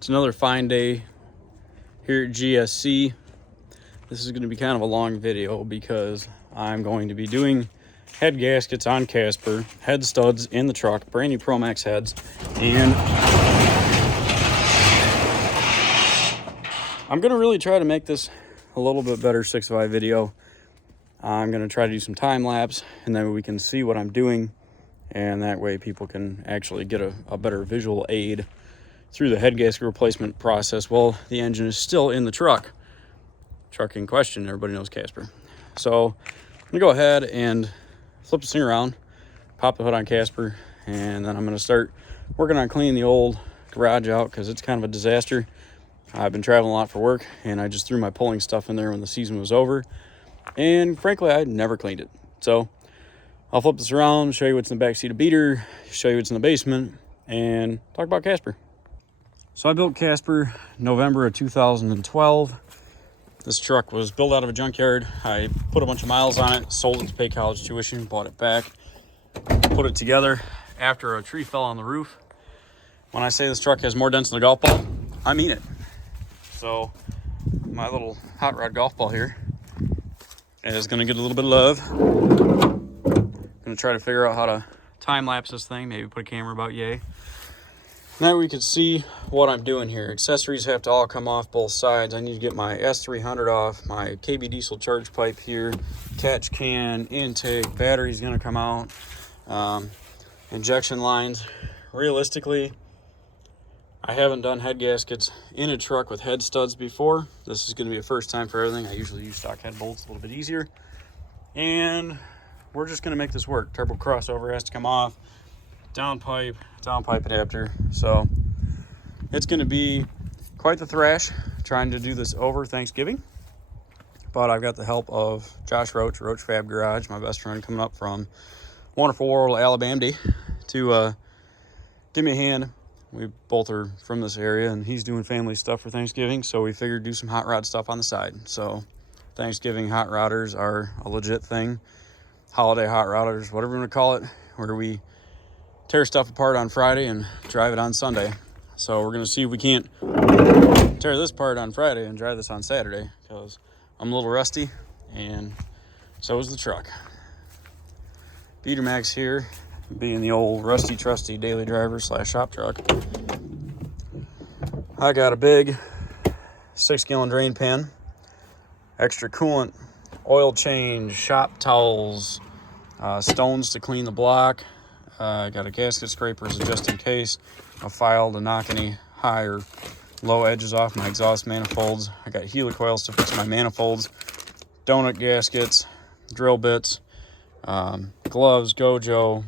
It's another fine day here at GSC. This is going to be kind of a long video because I'm going to be doing head gaskets on Casper, head studs in the truck, brand new Pro-Max heads, and I'm going to really try to make this a little bit better 6.5 video. I'm going to try to do some time lapse, and then we can see what I'm doing, and that way people can actually get a better visual aid through the head gasket replacement process while the engine is still in the truck in question. Everybody knows Casper. So I'm gonna go ahead and flip this thing around, pop the hood on Casper, and then I'm gonna start working on cleaning the old garage out because it's kind of a disaster. I've been traveling a lot for work, and I just threw my pulling stuff in there when the season was over, and frankly I never cleaned it. So I'll flip this around, show you what's in the back seat of Beater, show you what's in the basement, and talk about Casper. So I built Casper November of 2012. This truck was built out of a junkyard. I put a bunch of miles on it, sold it to pay college tuition, bought it back, put it together after a tree fell on the roof. When I say this truck has more dents than a golf ball, I mean it. So my little hot rod golf ball here is gonna get a little bit of love. Gonna try to figure out how to time lapse this thing, maybe put a camera about yay. Now we can see what I'm doing here. Accessories have to all come off both sides. I need to get my S300 off, my KB diesel charge pipe here, catch can, intake, battery's gonna come out, injection lines. Realistically, I haven't done head gaskets in a truck with head studs before. This is gonna be a first time for everything. I usually use stock head bolts, a little bit easier. And we're just gonna make this work. Turbo crossover has to come off, downpipe adapter. So it's going to be quite the thrash trying to do this over Thanksgiving, but I've got the help of Josh Roach Fab Garage, my best friend, coming up from wonderful world Alabama to give me a hand. We both are from this area, and he's doing family stuff for Thanksgiving, so we figured do some hot rod stuff on the side. So Thanksgiving hot rodders are a legit thing. Holiday hot rodders, whatever you want to call it, where we tear stuff apart on Friday and drive it on Sunday. So we're gonna see if we can't tear this part on Friday and drive this on Saturday, because I'm a little rusty and so is the truck. Beater Max here, being the old rusty trusty daily driver / shop truck. I got a big 6-gallon drain pan, extra coolant, oil change, shop towels, stones to clean the block. I got a gasket scraper just in case, a file to knock any high or low edges off my exhaust manifolds. I got helicoils to fix my manifolds, donut gaskets, drill bits, gloves, Gojo,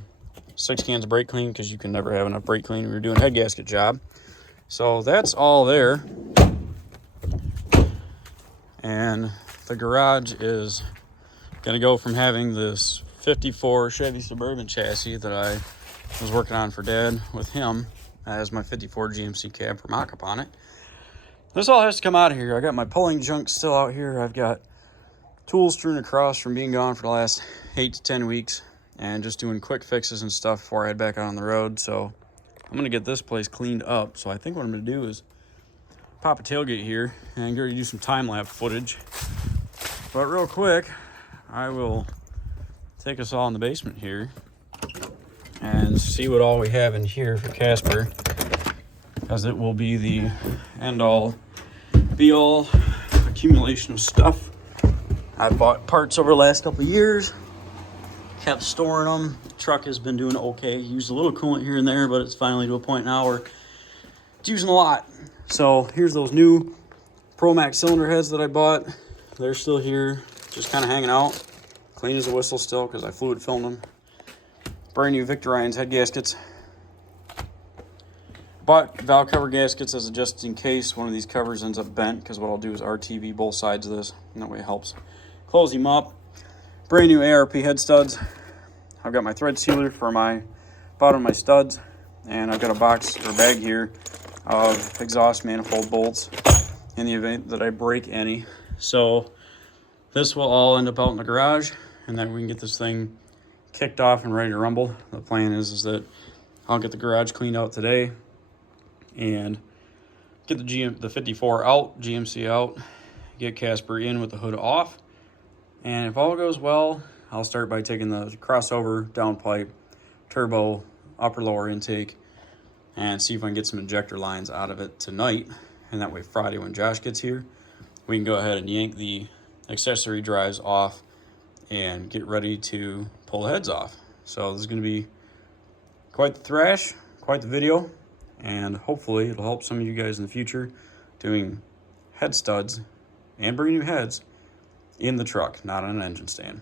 6 cans of brake clean, because you can never have enough brake clean when you're doing a head gasket job. So that's all there. And the garage is going to go from having this 54 Chevy Suburban chassis that I was working on for Dad with him as my 54 GMC cab for mock-up on it. This all has to come out of here. I got my pulling junk still out here. I've got tools strewn across from being gone for the last 8 to 10 weeks and just doing quick fixes and stuff before I head back out on the road. So I'm going to get this place cleaned up. So I think what I'm going to do is pop a tailgate here and go do some time-lapse footage. But real quick, I will take us all in the basement here and see what all we have in here for Casper, because it will be the end-all be-all accumulation of stuff. I bought parts over the last couple of years, kept storing them. The truck has been doing okay. Used a little coolant here and there, but it's finally to a point now where it's using a lot. So here's those new Pro-Max cylinder heads that I bought. They're still here, just kind of hanging out. Clean as a whistle still, because I fluid filmed them. Brand new Victorines head gaskets. Bought valve cover gaskets as a just in case one of these covers ends up bent, because what I'll do is RTV both sides of this, and that way it helps close them up. Brand new ARP head studs. I've got my thread sealer for my bottom of my studs, and I've got a box or bag here of exhaust manifold bolts in the event that I break any. So this will all end up out in the garage, and then we can get this thing kicked off and ready to rumble. The plan is that I'll get the garage cleaned out today and get the 54 out, GMC out, get Casper in with the hood off. And if all goes well, I'll start by taking the crossover, downpipe, turbo, upper lower intake, and see if I can get some injector lines out of it tonight. And that way Friday when Josh gets here, we can go ahead and yank the accessory drives off and get ready to pull the heads off. So this is going to be quite the thrash, quite the video, and hopefully it'll help some of you guys in the future doing head studs and bringing new heads in the truck, not on an engine stand.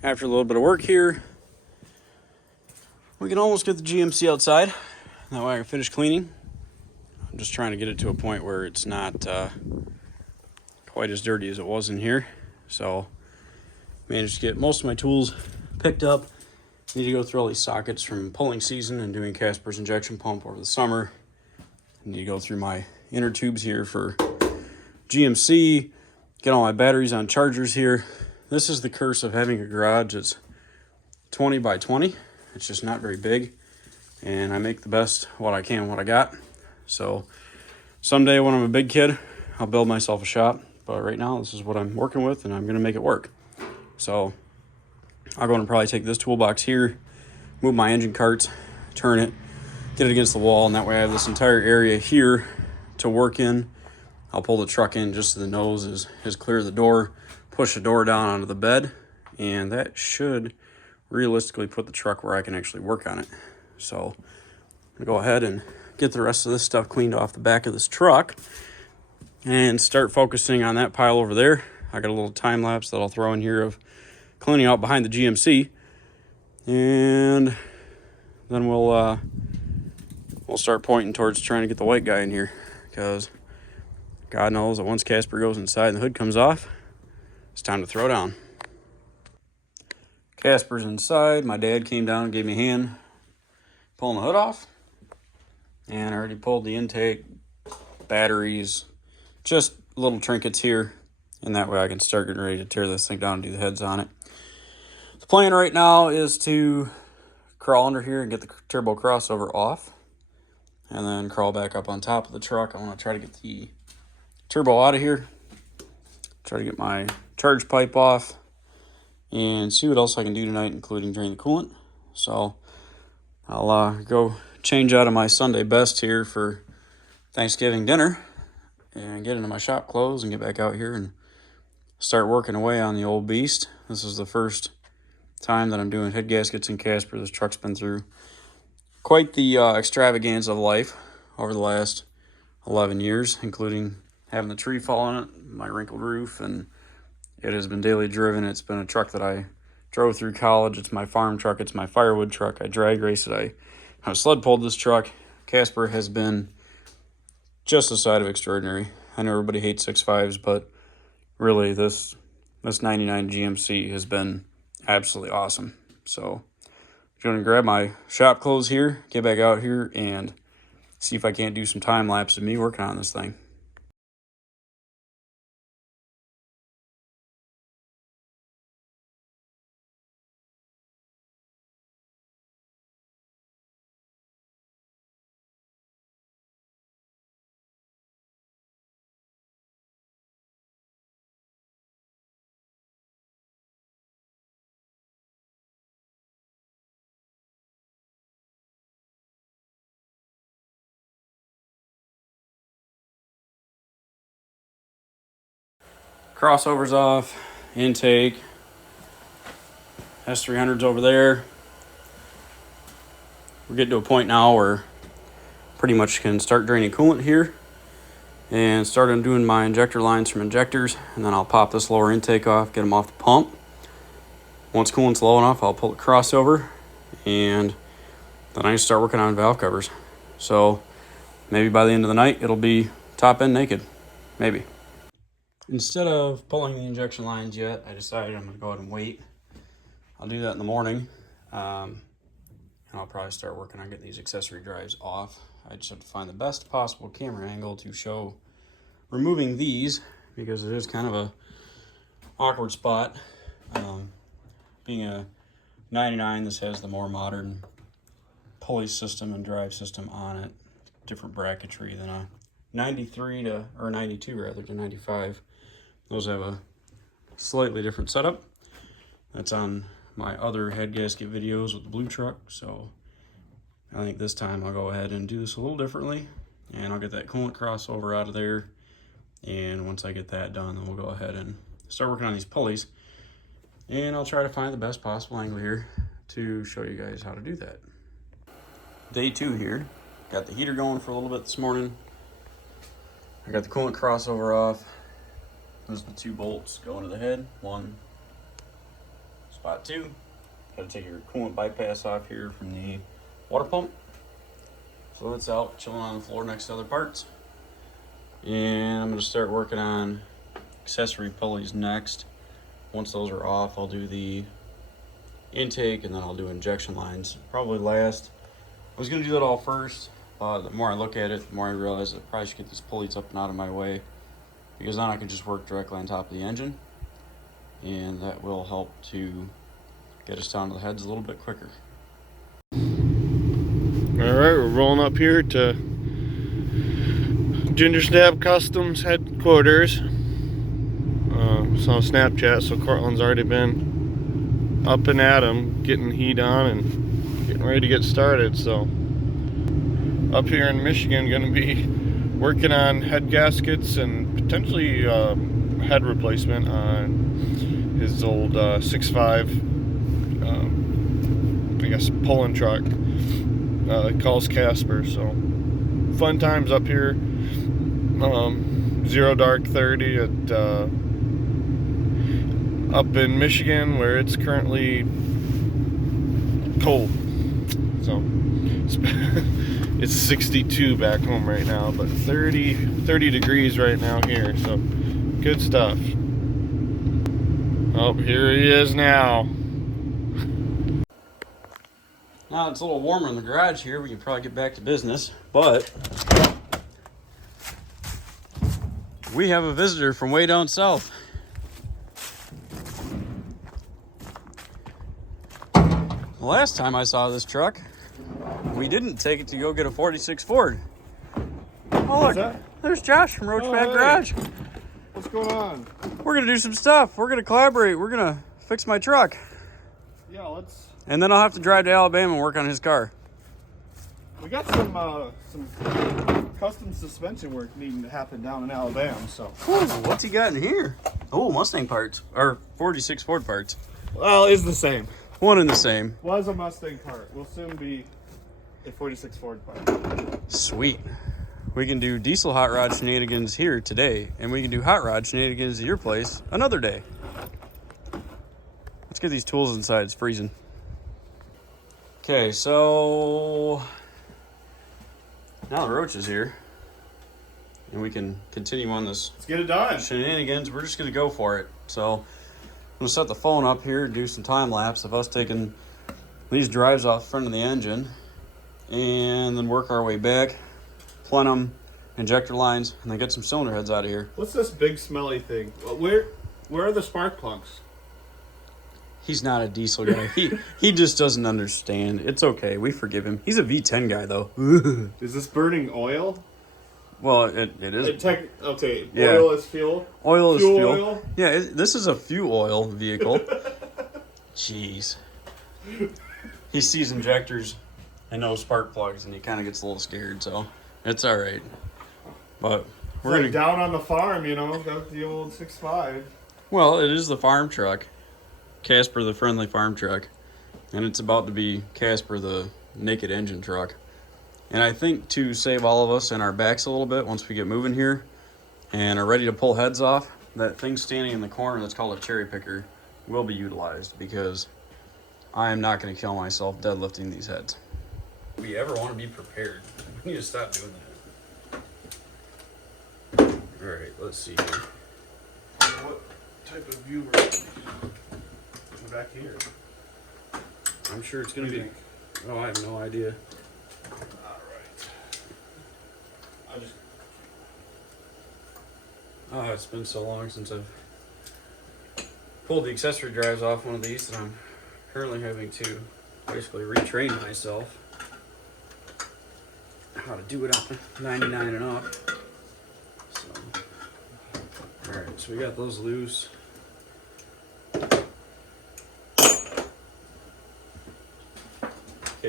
After a little bit of work here, we can almost get the GMC outside. That way I can finish cleaning. I'm just trying to get it to a point where it's not quite as dirty as it was in here. So managed to get most of my tools picked up. Need to go through all these sockets from pulling season and doing Casper's injection pump over the summer. Need to go through my inner tubes here for GMC, get all my batteries on chargers here. This is the curse of having a garage. It's 20 by 20. It's just not very big, and I make the best what I can, what I got. So someday when I'm a big kid, I'll build myself a shop, but right now this is what I'm working with, and I'm gonna make it work. So I'll go and probably take this toolbox here, move my engine carts, turn it, get it against the wall, and that way I have this entire area here to work in. I'll pull the truck in just so the nose is clear of the door, push the door down onto the bed, and that should realistically put the truck where I can actually work on it. So I'm gonna go ahead and get the rest of this stuff cleaned off the back of this truck and start focusing on that pile over there. I got a little time lapse that I'll throw in here of cleaning out behind the GMC, and then we'll start pointing towards trying to get the white guy in here, because God knows that once Casper goes inside and the hood comes off, it's time to throw down. Casper's inside. My dad came down and gave me a hand pulling the hood off, and I already pulled the intake, batteries, just little trinkets here, and that way I can start getting ready to tear this thing down and do the heads on it. The plan right now is to crawl under here and get the turbo crossover off, and then crawl back up on top of the truck. I want to try to get the turbo out of here, try to get my charge pipe off, and see what else I can do tonight, including drain the coolant. So I'll go change out of my Sunday best here for Thanksgiving dinner and get into my shop clothes and get back out here and start working away on the old beast. This is the first time that I'm doing head gaskets in Casper. This truck's been through quite the extravaganza of life over the last 11 years, including having the tree fall on it, my wrinkled roof, and it has been daily driven. It's been a truck that I drove through college. It's my farm truck. It's my firewood truck. I drag raced it. I sled pulled this truck. Casper has been just a side of extraordinary. I know everybody hates 6.5s, but really this 99 GMC has been absolutely awesome. So I'm going to grab my shop clothes here, get back out here, and see if I can't do some time lapse of me working on this thing. Crossovers off, intake, S300's over there. We're getting to a point now where pretty much can start draining coolant here and start undoing my injector lines from injectors, and then I'll pop this lower intake off, get them off the pump. Once coolant's low enough, I'll pull the crossover, and then I start working on valve covers. So maybe by the end of the night, it'll be top end naked, maybe. Instead of pulling the injection lines yet, I decided I'm gonna go ahead and wait. I'll do that in the morning. And I'll probably start working on getting these accessory drives off. I just have to find the best possible camera angle to show removing these, because it is kind of a awkward spot. Being a 99, this has the more modern pulley system and drive system on it. Different bracketry than a 92 rather, to 95. Those have a slightly different setup. That's on my other head gasket videos with the blue truck. So I think this time I'll go ahead and do this a little differently, and I'll get that coolant crossover out of there. And once I get that done, then we'll go ahead and start working on these pulleys. And I'll try to find the best possible angle here to show you guys how to do that. Day 2 here. Got the heater going for a little bit this morning. I got the coolant crossover off. Those are the 2 bolts going to the head. 1, spot 2. Got to take your coolant bypass off here from the water pump. So it's out chilling on the floor next to other parts. And I'm going to start working on accessory pulleys next. Once those are off, I'll do the intake, and then I'll do injection lines probably last. I was going to do that all first. The more I look at it, the more I realize I probably should get these pulleys up and out of my way, because then I can just work directly on top of the engine, and that will help to get us down to the heads a little bit quicker. Alright, we're rolling up here to Ginger Snap Customs headquarters. Saw Snapchat, so Cortland's already been up and at 'em, getting heat on and getting ready to get started. So up here in Michigan, going to be working on head gaskets and potentially head replacement on his old 6.5 I guess pulling truck. It calls Casper. So fun times up here. 0 dark 30 at up in Michigan, where it's currently cold. So it's 62 back home right now, but 30 degrees right now here. So good stuff. Oh, here he is now. Now it's a little warmer in the garage here. We can probably get back to business, but we have a visitor from way down south. The last time I saw this truck, we didn't take it to go get a 46 Ford. Oh look, there's Josh from Roach Garage. What's going on? We're gonna do some stuff. We're gonna collaborate. We're gonna fix my truck. Yeah, let's. And then I'll have to drive to Alabama and work on his car. We got some custom suspension work needing to happen down in Alabama. So. Ooh, what's he got in here? Oh, Mustang parts or 46 Ford parts. Well, it's the same. One and the same. Was a Mustang part. Will soon be a 46 Ford part. Sweet. We can do diesel hot rod shenanigans here today, and we can do hot rod shenanigans at your place another day. Let's get these tools inside. It's freezing. Okay, so now the Roach is here, and we can continue on this. Let's get it done. Shenanigans. We're just gonna go for it. So I'm gonna set the phone up here and do some time lapse of us taking these drives off the front of the engine, and then work our way back, plenum, injector lines, and then get some cylinder heads out of here. What's this big smelly thing? Where are the spark plugs? He's not a diesel guy. He just doesn't understand. It's okay. We forgive him. He's a V10 guy, though. Is this burning oil? Well, it is. Okay, Yeah. Oil is fuel? Oil is fuel. Oil? Yeah, this is a fuel oil vehicle. Jeez. He sees injectors and no spark plugs, and he kind of gets a little scared, so it's all right. But we're Like gonna down on the farm, you know, got the old 6.5. Well, it is the farm truck. Casper, the friendly farm truck. And it's about to be Casper, the naked engine truck. And I think to save all of us and our backs a little bit once we get moving here and are ready to pull heads off, that thing standing in the corner that's called a cherry picker will be utilized, because I am not going to kill myself deadlifting these heads. If we ever want to be prepared, we need to stop doing that. All right, let's see here. type of view we're back here. I'm sure it's gonna What do be. you Oh, I have no idea. Alright. I just Oh, it's been so long since I've pulled the accessory drives off one of these that I'm currently having to basically retrain myself how to do it on 99 and up. So, alright, so we got those loose. In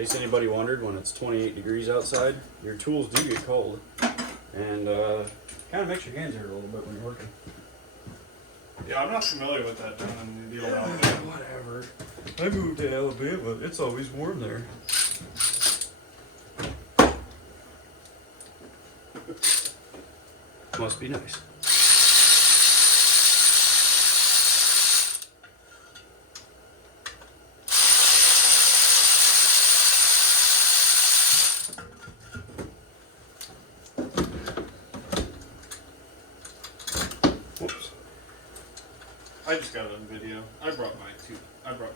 case anybody wondered, when it's 28 degrees outside, your tools do get cold. And kind of makes your hands hurt a little bit when you're working. yeah, I'm not familiar with that down in the old Alabama. Whatever. I moved to Alabama. It's always warm there. Must be nice. Whoops. I just got it on video. I brought my hard drive.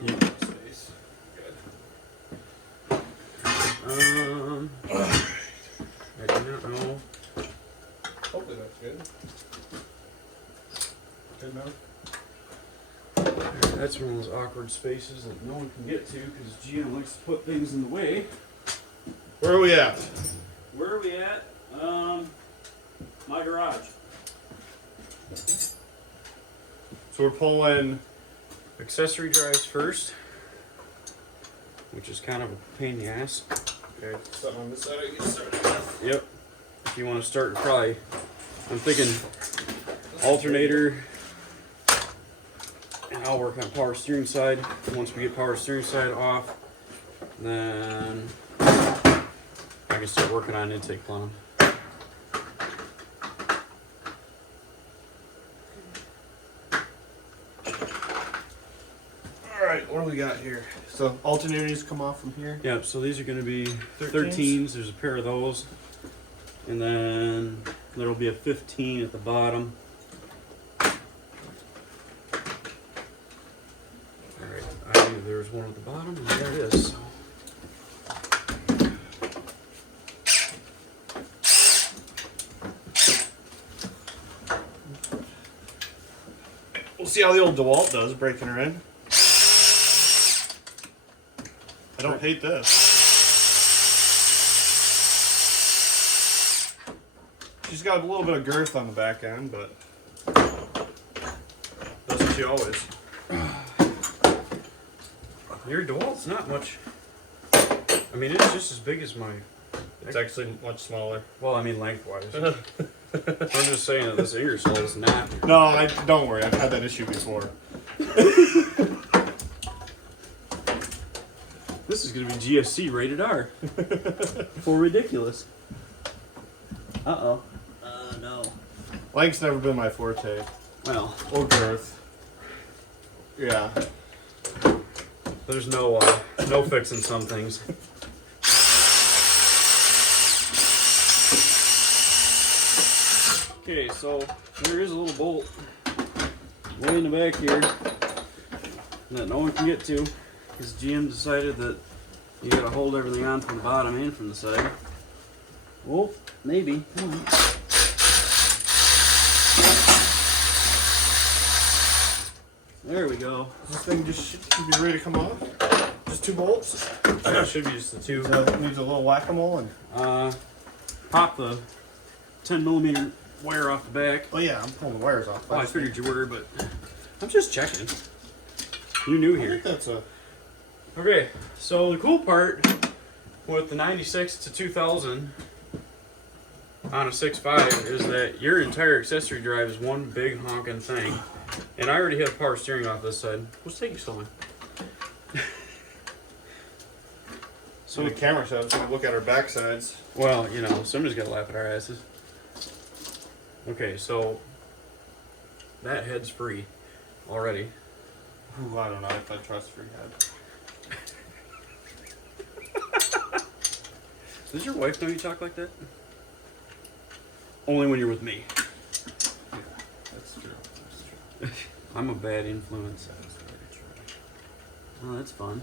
We were out of space. Good. I do not know. Hopefully that's good. Good enough. That's one of those awkward spaces that no one can get to because GM likes to put things in the way. Where are we at? Where are we at? My garage. So we're pulling Accessory drives first, which is kind of a pain in the ass. okay, something on this side I get started with. Yep. If you want to start, probably, I'm thinking alternator, and I'll work on power steering side. Once we get power steering side off, then I can start working on intake plumbing. Alright, what do we got here? So alternators come off from here. Yep, so these are going to be 13s? 13s. There's a pair of those. And then there'll be a 15 at the bottom. Alright, I knew there was one at the bottom, and there it is. We'll see how the old DeWalt does breaking her in. I don't hate this. She's got a little bit of girth on the back end, but doesn't she always? Your DeWalt's not much. I mean, it's just as big as my. It's actually much smaller. Well, I mean, lengthwise. I'm just saying that this Ingersoll is not. No, don't worry. I've had that issue before. This is going to be GSC rated R. For ridiculous. Uh-oh. No. Length's never been my forte. Well, Or girth. Yeah. there's no fixing some things. Okay, so there is a little bolt way in the back here that no one can get to because GM decided that you gotta hold everything on from the bottom and from the side. Well, maybe. There we go. This thing just should be ready to come off. Just two bolts. That should be just the two. So it needs a little whack-a-mole and. Pop the 10mm wire off the back. Oh yeah, I'm pulling the wires off. Oh, I figured you were, but I'm just checking. You new I here. think that's a. Okay, so the cool part with the 96 to 2000 on a 6.5 is that your entire accessory drive is one big honking thing. And I already have power steering off this side. What's taking so long? So the camera shots, so we look at our back sides. Well, you know, somebody's got to laugh at our asses. Okay, so that head's free already. Ooh, I don't know if I trust free head. Does your wife know you talk like that? Only when you're with me. That's I'm a bad influence. Oh, that's fun.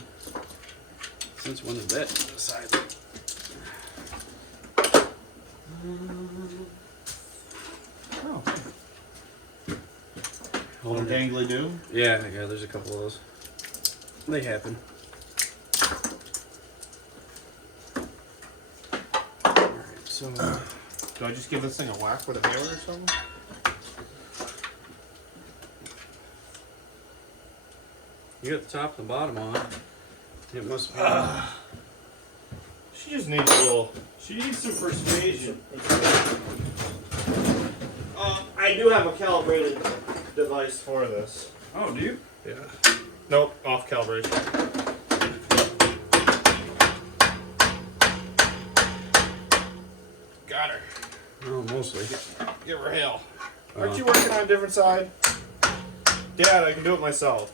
Since when did that decide? Oh. Hold on. Dangly do? Yeah, there's a couple of those. They happen. Alright, so do I just give this thing a whack with a hammer or something? you got the top and the bottom on. It must be. She just needs a little. She needs some persuasion. I do have a calibrated device for this. Oh, do you? Yeah. Nope, off calibration. Got her. Oh, mostly. Give her hell. Aren't you working on a different side? Dad, I can do it myself.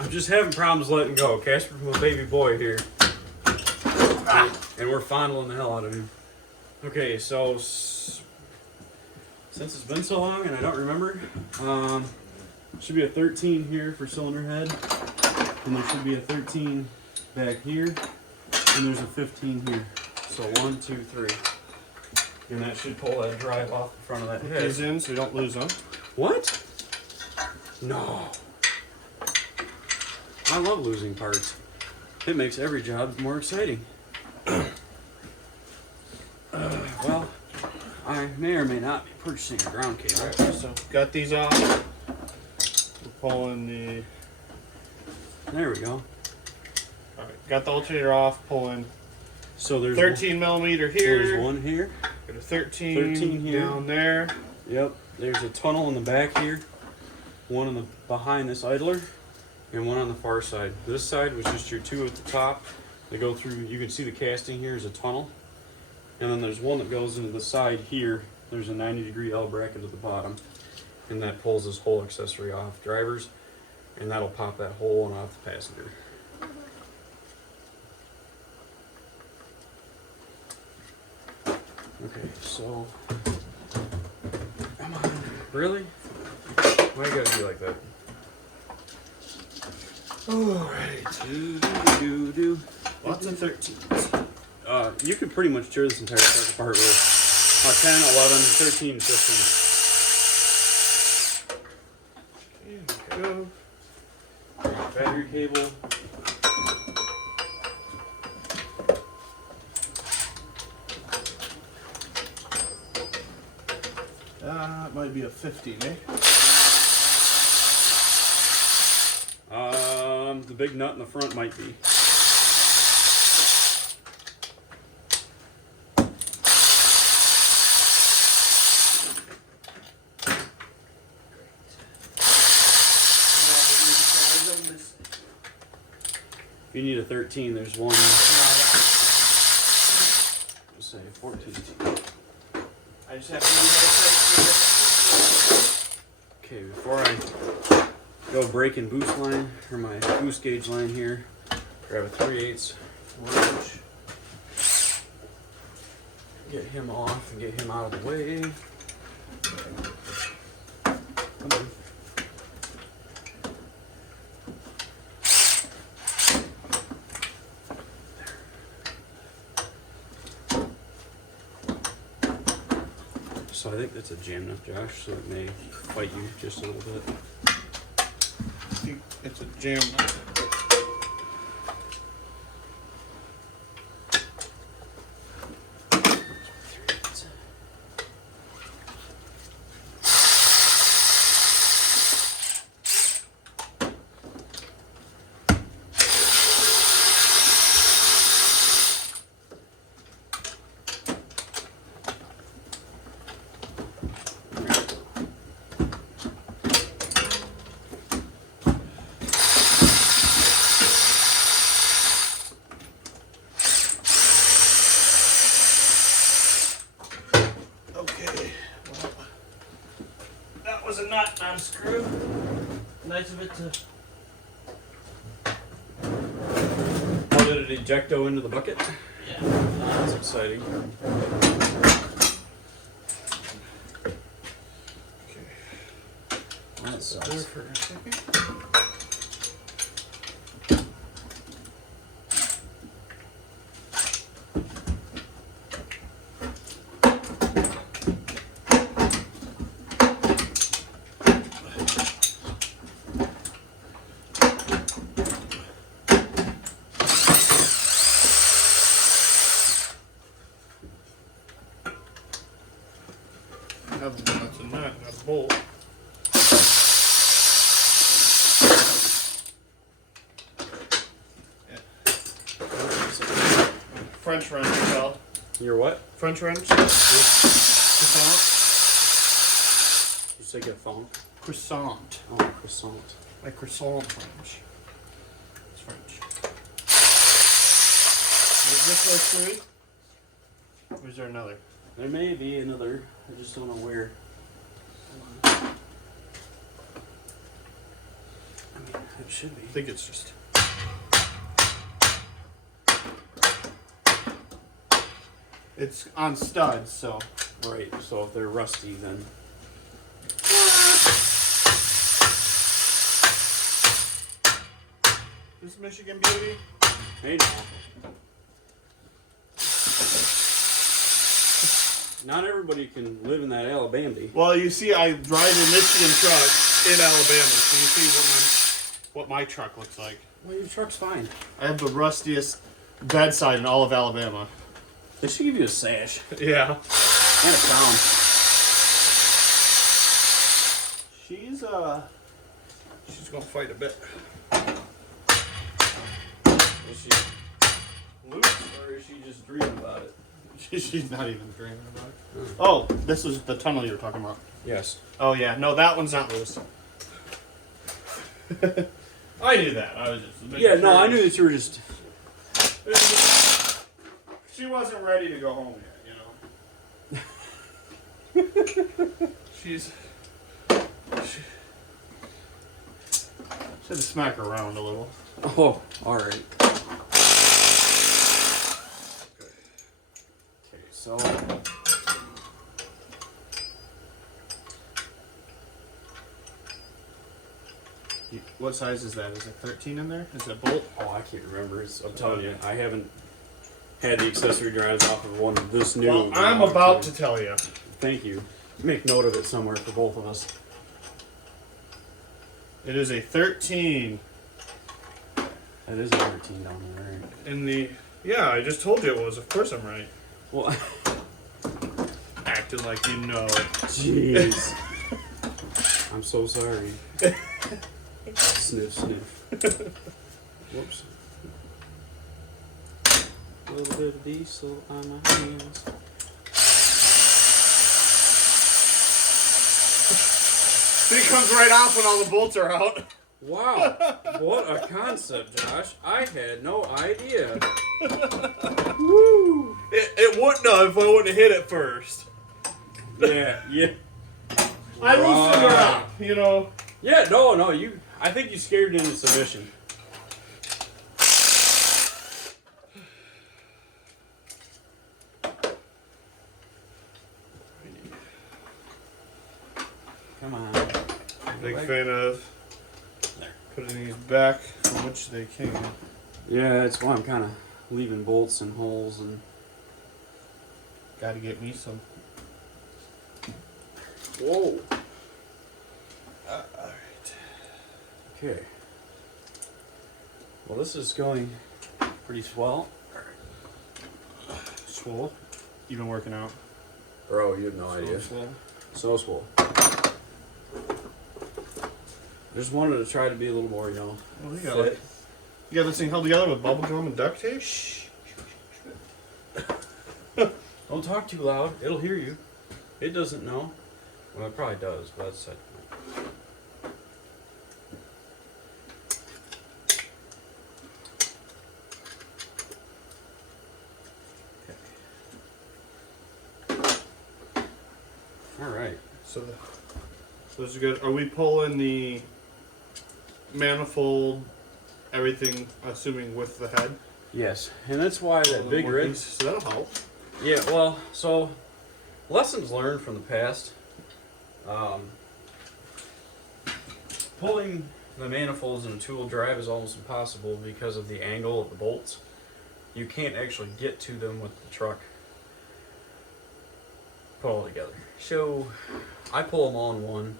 I'm just having problems letting go. Casper's my baby boy here. And we're fondling the hell out of him. Okay, so since it's been so long and I don't remember, should be a 13 here for cylinder head. And there should be a 13 back here. And there's a 15 here. So 1, 2, 3. And that should pull that drive off the front of that Put head. these in so we don't lose them. What? No. I love losing parts. It makes every job more exciting. Well, I may or may not be purchasing a ground cable. Alright, so got these off. We're pulling the. There we go. Alright, got the alternator off, pulling So there's 13 millimeter So here. there's one here. Got a 13, 13 here. down there. Yep. There's a tunnel in the back here. One in the behind this idler, and one on the far side. This side was just your two at the top. They go through. You can see the casting here is a tunnel, and then there's one that goes into the side here. There's a 90-degree L bracket at the bottom, and that pulls this whole accessory off drivers, and that'll pop that hole and off the passenger. Okay, so come on, really? Why you gotta be like that? Alright. Do. Lots of 13s. You could pretty much tear this entire truck apart with 10, 11, 13 systems. Here we go. Battery cable. That might be a 15, eh? The big nut in the front might be. If you need a 13, there's one. Let's say 14. I just have to Okay, before I go break and boost line, or my boost gauge line here, grab a 3/8 Roach. Get him off and get him out of the way. Come on. So I think that's a jam nut, Josh, so it may fight you just a little bit. I think it's a jam. Was a nut unscrew. Nice of it to. How did it ejecto into the bucket? Yeah. That's exciting. That There sucks. for a second. That's a nut, not a bolt. French wrench, called. Your what? French wrench. Croissant. You say get phone? Croissant. Oh, croissant. Like croissant French. It's French. Is this like three? Or is there another? There may be another. I just don't know where. I mean, it should be. I think it's just. It's on studs, so. Right, so if they're rusty, then. This Michigan Beauty. Hey now. Not everybody can live in that Alabama. Well, you see, I drive a Michigan truck in Alabama, so you see what my truck looks like. Well, your truck's fine. I have the rustiest bedside in all of Alabama. They should give you a sash Yeah. and a crown. She's gonna fight a bit. Is she loose or is she just dreaming about it? She's not even dreaming about it. Oh, this is the tunnel you were talking about. Yes. Oh yeah, no, that one's not loose. I knew that. I was just making Yeah, no, sure. I knew that you were just. She wasn't ready to go home yet, you know. She had to smack her around a little. Oh, all right. Okay, so. What size is that? Is it 13 in there? Is it bolt? Oh, I can't remember. I'm telling you, I haven't had the accessory drives off of one this new. Well, I'm about to tell you. Thank you. Make note of it somewhere for both of us. It is a 13 That is a 13 down there, right? in the... Yeah, I just told you it was. Of course I'm right. Well, Acting like you know it. jeez. I'm so sorry. Sniff, sniff. Whoops. A little bit of diesel on my hands. See, it comes right off when all the bolts are out. Wow, what a concept, Josh. I had no idea. Woo! It wouldn't have if I wouldn't have hit it first. Yeah, yeah. I loosened her up, you know. Yeah, no, you. I think you scared it into submission. Come on. Big Right. fan of There. putting these back from which they came. Yeah, that's why I'm kind of leaving bolts and holes and. Gotta get me some. Whoa. Alright. Okay. Well, this is going pretty swell. Swole. You been working out? Bro, you have no idea. Swole. So swole. Just wanted to try to be a little more, Well, you fit. got you got this thing held together with bubble gum and duct tape? Shh. Don't talk too loud. It'll hear you. It doesn't know. Well, it probably does, but that's it. All right. So this is good. Are we pulling the manifold, everything, assuming with the head? Yes, and that's why that big rig. So that'll help. Yeah, well, so lessons learned from the past. Pulling the manifolds in a two-wheel drive is almost impossible because of the angle of the bolts. You can't actually get to them with the truck put all together. So I pull them all in one.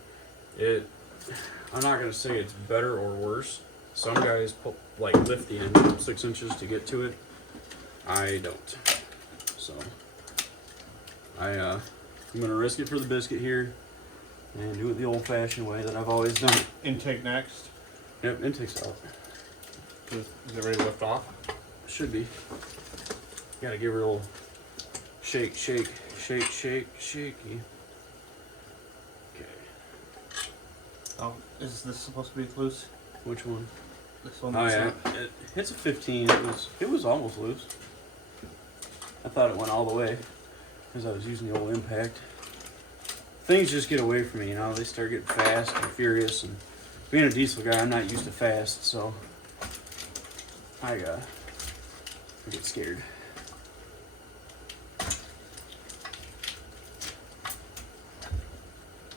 I'm not gonna say it's better or worse. Some guys lift the end 6 inches to get to it. I don't. So I'm gonna risk it for the biscuit here and do it the old-fashioned way that I've always done it. Intake next. Yep, intake's out. Is it ready to lift off? Should be. Gotta give her a little shake, shake, shake, shake, shaky. Okay. Oh, is this supposed to be loose? Which one? This one. Oh yeah, it's a 15. It was almost loose. I thought it went all the way because I was using the old impact. Things just get away from me, you know. They start getting fast and furious, and being a diesel guy, I'm not used to fast, so I get scared.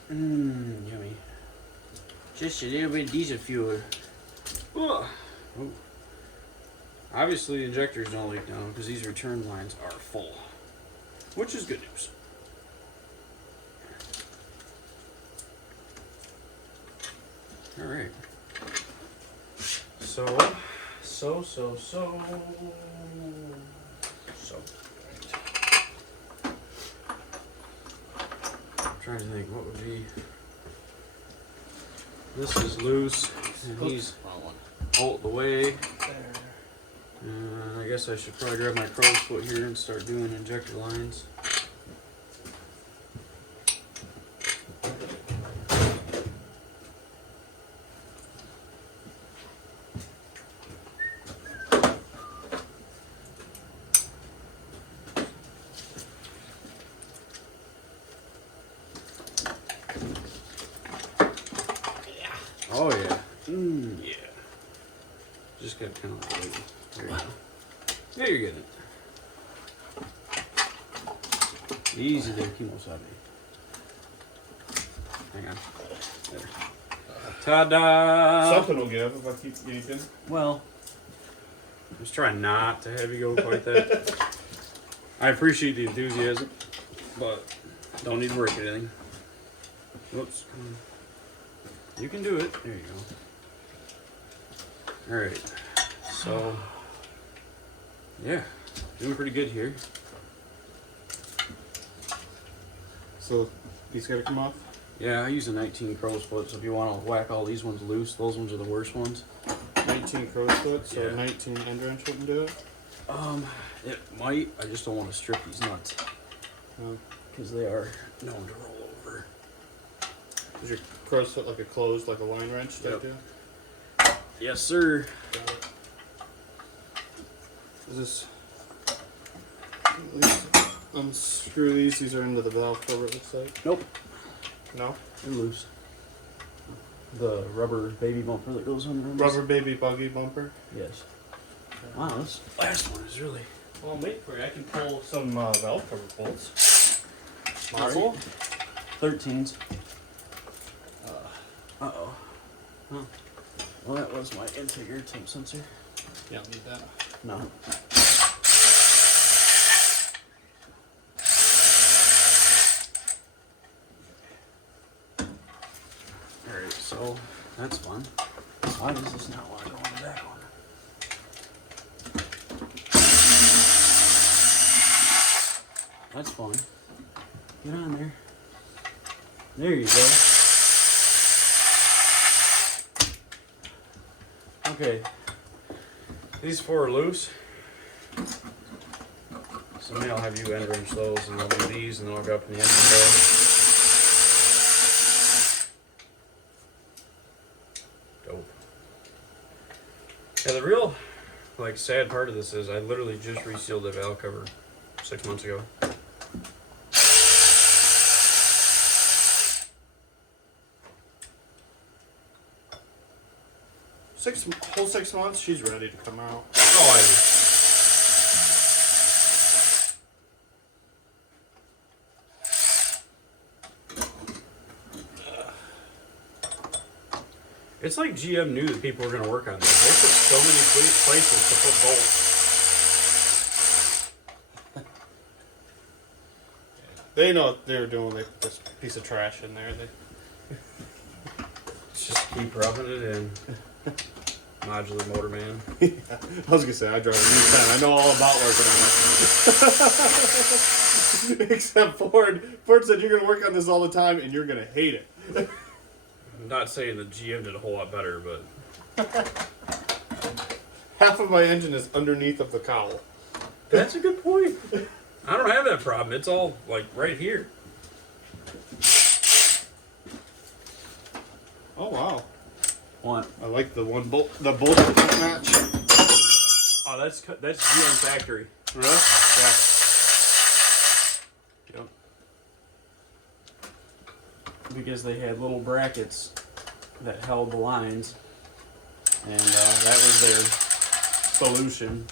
Yummy. Just a little bit of diesel fuel. Ugh. Ooh. Obviously, the injectors don't leak now because these return lines are full, which is good news. All right. So. I'm trying to think what would be. This is loose, and he's out the way. I guess I should probably grab my crow's foot here and start doing injector lines. Oh yeah. Yeah. Just got kind of like, there you go. Yeah, you're getting it. Easy there, Kimosabe. Hang on. There. Ta-da! Something will give if I keep yanking. Well, I'm just trying not to have you go quite that. I appreciate the enthusiasm, but don't need to work at anything. Whoops. You can do it. There you go. Alright. So, yeah. Doing pretty good here. So, these gotta come off? Yeah, I use a 19 crow's foot, so if you want to whack all these ones loose, those ones are the worst ones. 19 crow's foot, so Yeah. 19 end wrench wouldn't do it? It might. I just don't want to strip these nuts. No. Because they are known to roll over. Is your crow's foot like a closed, like a line wrench type Yep. deal? Yes, sir. Got it. Is this... At least unscrew these. These are into the valve cover, it looks like. Nope. No? They're loose. The rubber baby bumper that goes on the Rubber baby buggy bumper. Yes. Wow, this last one is really... Well, I'll wait for you. I can pull some valve cover bolts. Muzzle? 13s. Uh-oh. Huh. Well, that was my intake air temp sensor. Yeah, I'll need that. No. Alright, so that's fun. Why does this not want to go on the back one? That's fun. Get on there. There you go. Okay. These four are loose. So maybe I'll have you end wrench those, and I'll do these, and then I'll go up in the engine bay. Dope. Yeah, the real, sad part of this is I literally just resealed the valve cover 6 months ago. Whole 6 months, she's ready to come out. Oh, I do. It's like GM knew that people were going to work on this. They put so many places to put bolts. They know what they were doing with this piece of trash in there. Just keep rubbing it in. Modular motor man. I was gonna say I drive a U10. I know all about working on it. Except Ford. Ford said you're gonna work on this all the time and you're gonna hate it. I'm not saying the GM did a whole lot better, but half of my engine is underneath of the cowl. That's a good point. I don't have that problem. It's all like right here. Oh wow. What? I like the bolt that doesn't match. Oh, that's GM factory. Really? Yeah. Yep. Because they had little brackets that held the lines, and that was their solution.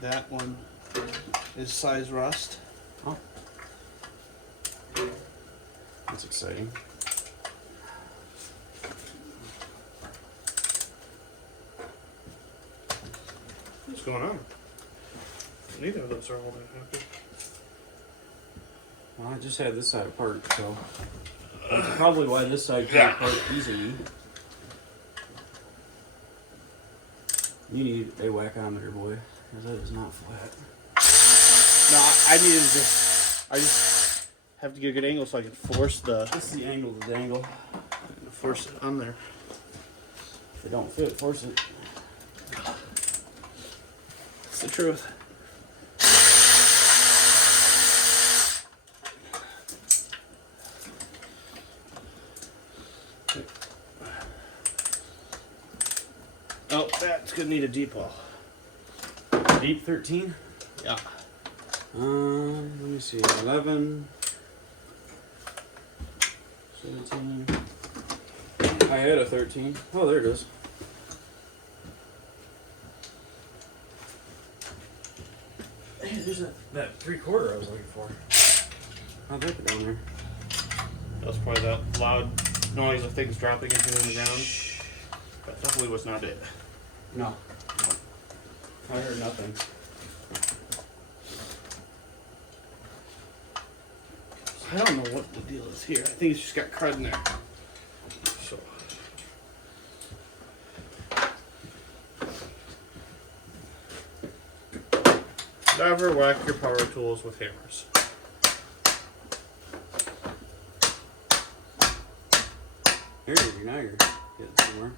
That one is size rust. Oh. That's exciting. What's going on? Neither of those are all that happy. Well, I just had this side apart, so that's probably why this side came apart easily. You need a whackometer, boy, because that is not flat. No, I needed this. I just have to get a good angle so I can force the This is the angle to dangle. force it on there. If it don't fit, force it. It's the truth. Oh, that's gonna need a deep haul. Deep 13? Yeah. Let me see. 11, 17. I had a 13. Oh, there it is. Hey, there's that 3/4 I was looking for. How'd that get down there? That was probably that loud noise of things dropping into the ground. That definitely was not it. No. I heard nothing. I don't know what the deal is here. I think it's just got crud in there. So. Never whack your power tools with hammers. Here, now you're getting somewhere.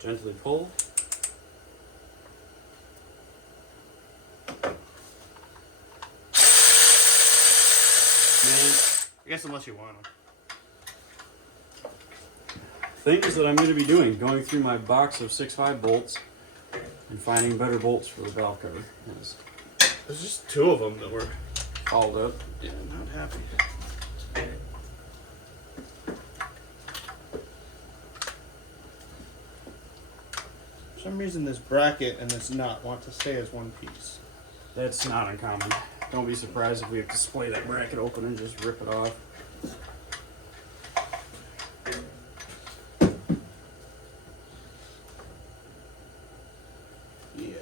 Gently pull. I guess unless you want them. Things that I'm going to be doing, going through my box of 6.5 bolts and finding better bolts for the valve cover. Yes. There's just two of them that were Followed up. Yeah, not happy. For some reason this bracket and this nut want to stay as one piece. That's not uncommon. Don't be surprised if we have to splay that bracket open and just rip it off. Yeah.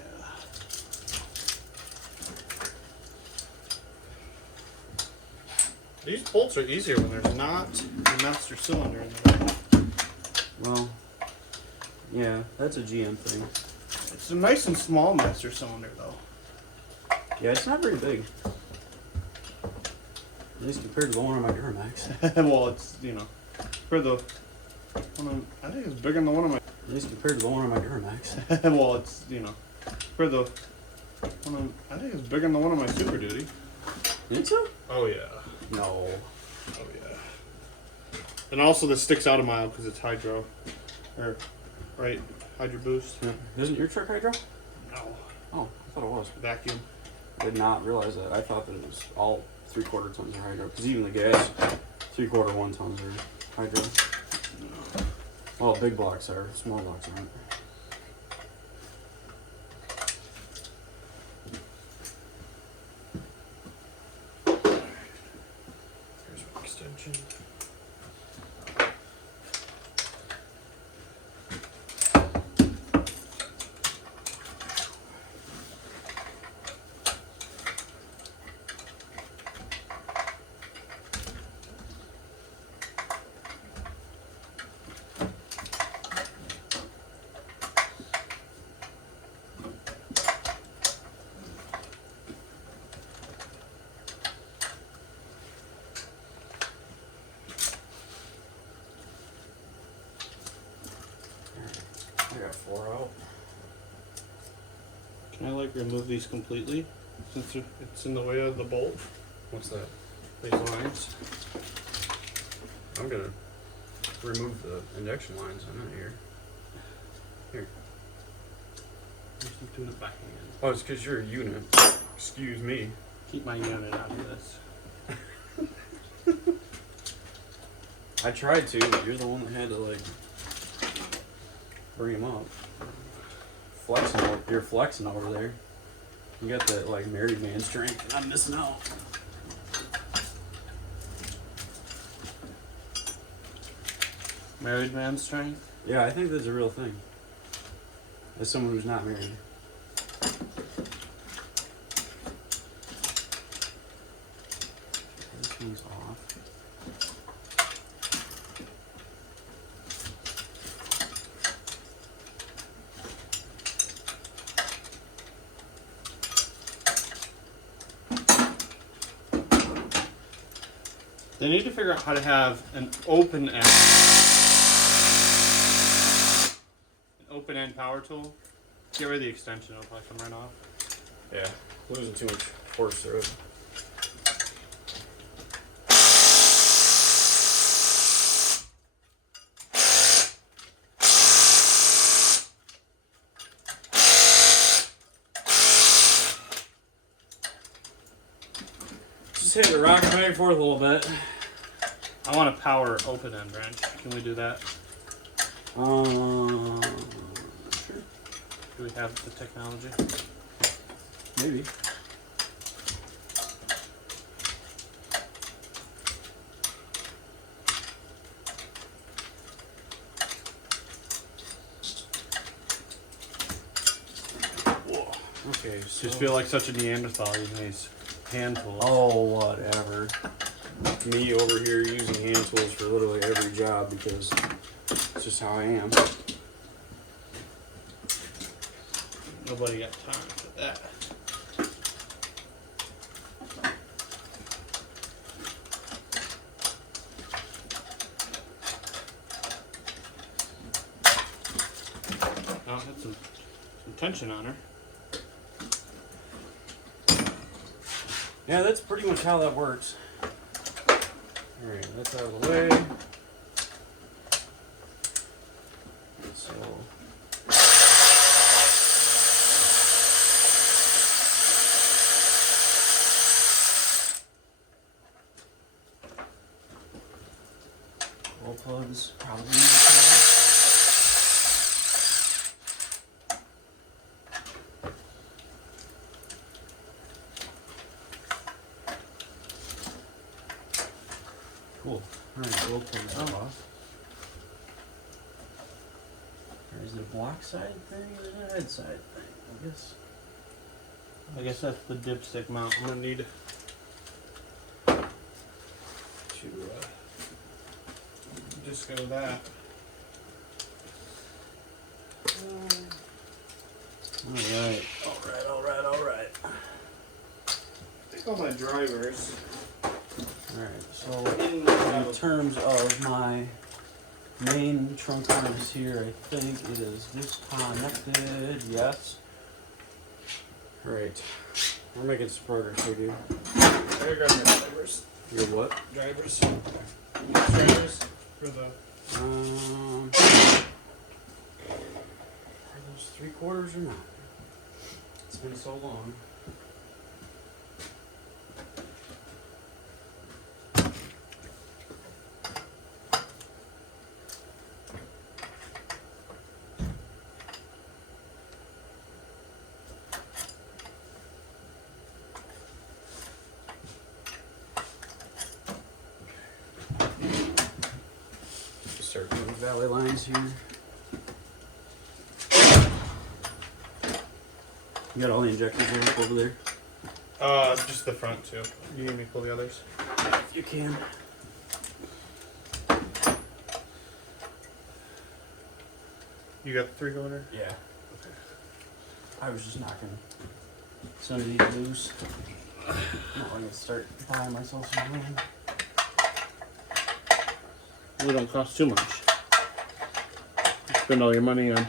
These bolts are easier when there's not a master cylinder in there. Well, yeah, that's a GM thing. It's a nice and small master cylinder though. Yeah, it's not very big. At least compared to the one on my Duramax. Well, it's, you know, for the one of, I think it's bigger than the one on my. At least compared to the one on my Duramax. Well, it's, you know, for the one of, I think it's bigger than the one on my Super Duty. Think so? Oh yeah. No. Oh yeah. And also this sticks out a mile because it's hydro, or right, hydro boost. Yeah. Isn't your truck hydro? No. Oh, I thought it was. Vacuum. I did not realize that. I thought that it was all 3/4 tons are hydro. Because even the gas, 3/4 1 tons are hydro. Well, big blocks are. Small blocks aren't. remove these completely since it's in the way of the bolt. What's that? These lines. I'm gonna remove the injection lines. I'm not here. Here. I'm doing it by hand. Oh, it's because you're a unit. Excuse me. Keep my unit out of this. I tried to, but you're the one that had to like bring him up. You're flexing over there. You got that like married man strength, and I'm missing out. Married man strength? Yeah, I think that's a real thing. As someone who's not married. This one's off. They need to figure out how to have an open end. An open end power tool. Get rid of the extension, it'll probably come right off. Yeah, losing too much force through it. Just hit the rock back and forth a little bit. I want a power open end wrench. Can we do that? Sure. Do we have the technology? Maybe. Whoa. Okay, so... Just feel like such a Neanderthal using these hand tools. Oh, whatever. Me over here using hand tools for literally every job because it's just how I am. Nobody got time for that. Oh, had some tension on her. Yeah, that's pretty much how that works. Alright, that's out of the way. So... Roll plugs, probably need to try. Cool. Alright, roll plugs off. Or is it a block side thing or is it a head side thing? I guess that's the dipstick mount. I'm gonna need To just go that. Alright. I think all my drivers. Alright, so in terms of my main trunk harness here, I think it is disconnected, yes. Alright, we're making some progress here, dude. I got my drivers. Your what? Drivers. Drivers for the. Are those 3/4 or not? It's been so long. Start doing valley lines here. You got all the injectors there, over there? Just the front two. You need me to pull the others? If you can. You got the 3-quarter? Yeah. Okay. I was just knocking some of these loose. I'm not going to start buying myself some room. They don't cost too much. You spend all your money on.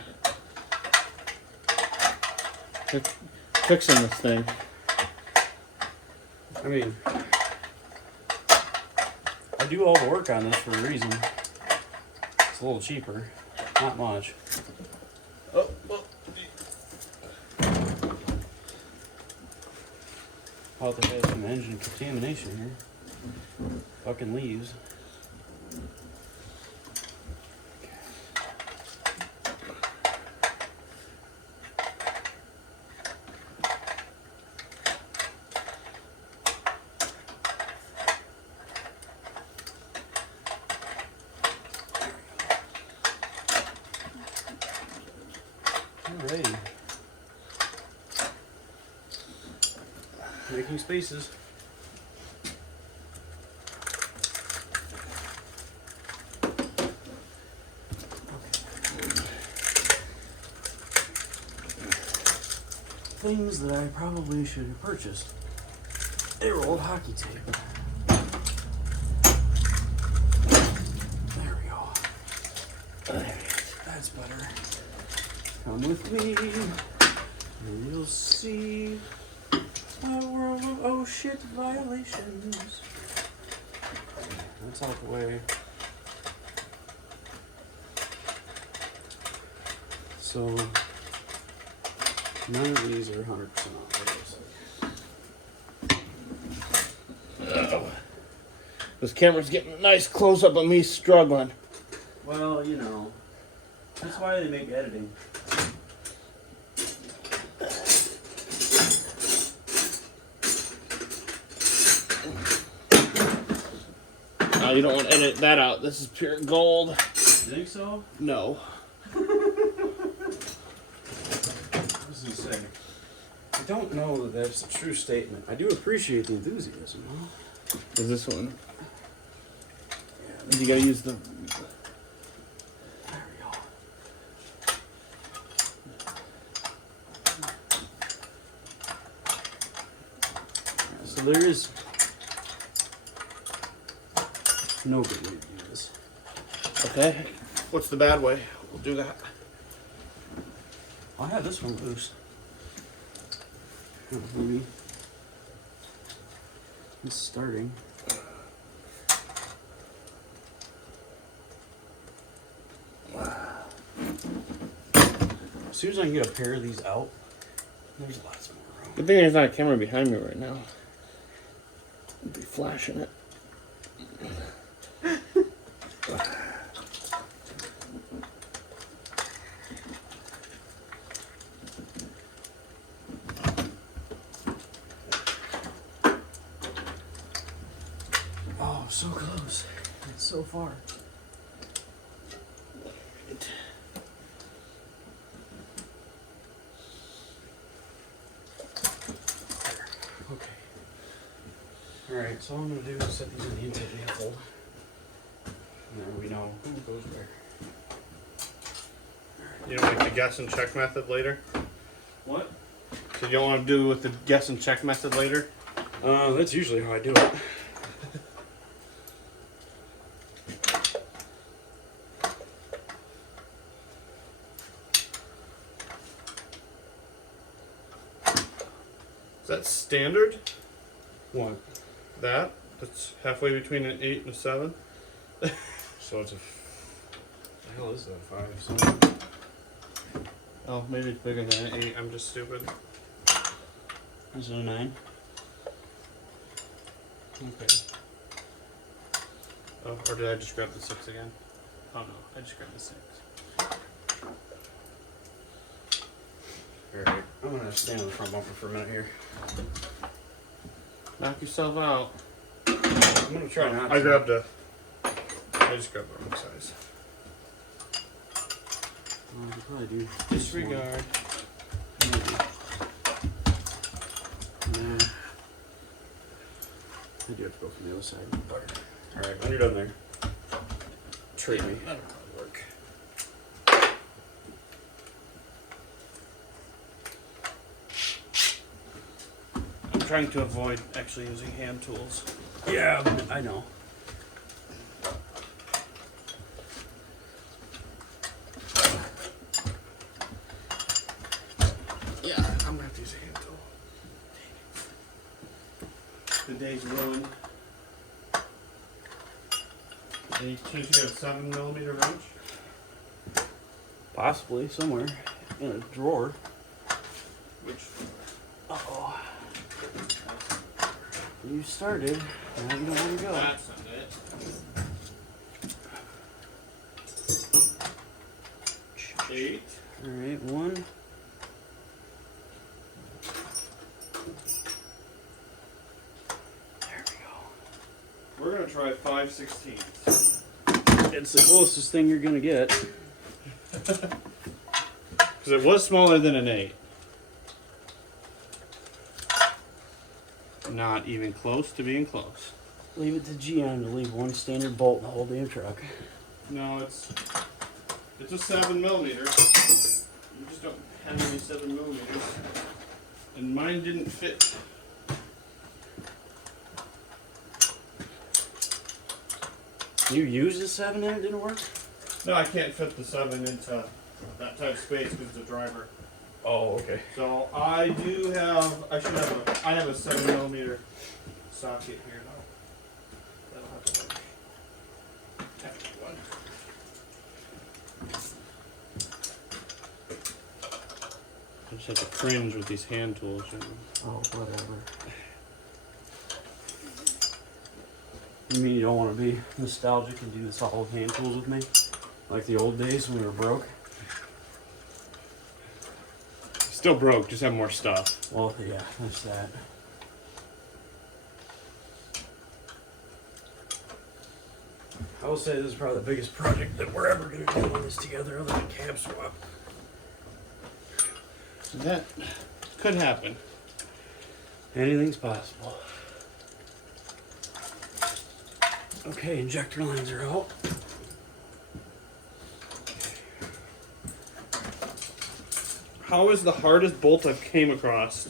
fixing this thing. I mean, I do all the work on this for a reason. It's a little cheaper, not much. Oh, well. Thought they had some engine contamination here. Fucking leaves. Alrighty. Making spaces. Things that I probably should have purchased. A rolled hockey tape. There we go. That's better. Come with me, and you'll see a world of oh shit violations. That's out the way. So, none of these are 100% off. This camera's getting a nice close up of me struggling. Well, you know, that's why they make editing. Oh, you don't want to edit that out. This is pure gold. You think so? No. What does he say? I don't know that that's a true statement. I do appreciate the enthusiasm, though. Is this one? Yeah, You gotta use the. there we go. Yeah, so there is no good way to do this. Okay. What's the bad way? We'll do that. I have this one loose. Maybe it's starting. As soon as I can get a pair of these out, there's lots more room. Good thing there's not a camera behind me right now. I'd be flashing it. Oh, so close. It's so far. Okay. Alright, so all I'm going to do is set these in the inside manifold. And there we know who goes where. You don't like the guess and check method later? What? So you don't want to do with the guess and check method later? That's usually how I do it. Is that standard? What? That? That's halfway between an 8 and a 7? So it's a... The hell is that? 5, 7? Oh, maybe it's bigger than an 8. I'm just stupid. Is it a 9? Okay. Oh, or did I just grab the 6 again? Oh no, I just grabbed the 6. Alright, I'm gonna stand on the front bumper for a minute here. Knock yourself out. I'm gonna try not to. I just grabbed the wrong size. I could probably do Disregard. Maybe. Nah. I do have to go from the other side. Alright, when you're done there, trade me. That'll probably work. I'm trying to avoid actually using hand tools. Yeah, I know. Yeah, I'm gonna have to use a hand tool. the day's ruined. And you think you got a 7mm wrench? Possibly somewhere in a drawer. Which, Uh-oh. You started, now you don't want to go. that's not it. Eight. Alright, one. There we go. We're gonna try 5/16. It's the closest thing you're gonna get. Because it was smaller than an 8. Not even close to being close. Leave it to GM to leave one standard bolt in the whole damn truck. No, it's a 7mm. You just don't have any 7mm. And mine didn't fit. You used a 7 and it didn't work? No, I can't fit the 7 into that type of space because it's a driver. Oh, okay. So I do have, I have a 7mm socket here now. That'll have to work. Extra one. I just have to cringe with these hand tools. You know? Oh, whatever. You mean you don't want to be nostalgic and do this all with hand tools with me? Like the old days when we were broke? Still broke, just have more stuff. Well, yeah, that's that. I will say this is probably the biggest project that we're ever going to do on this together other than cab swap. That could happen. Anything's possible. Okay, injector lines are out. How is the hardest bolt I've came across?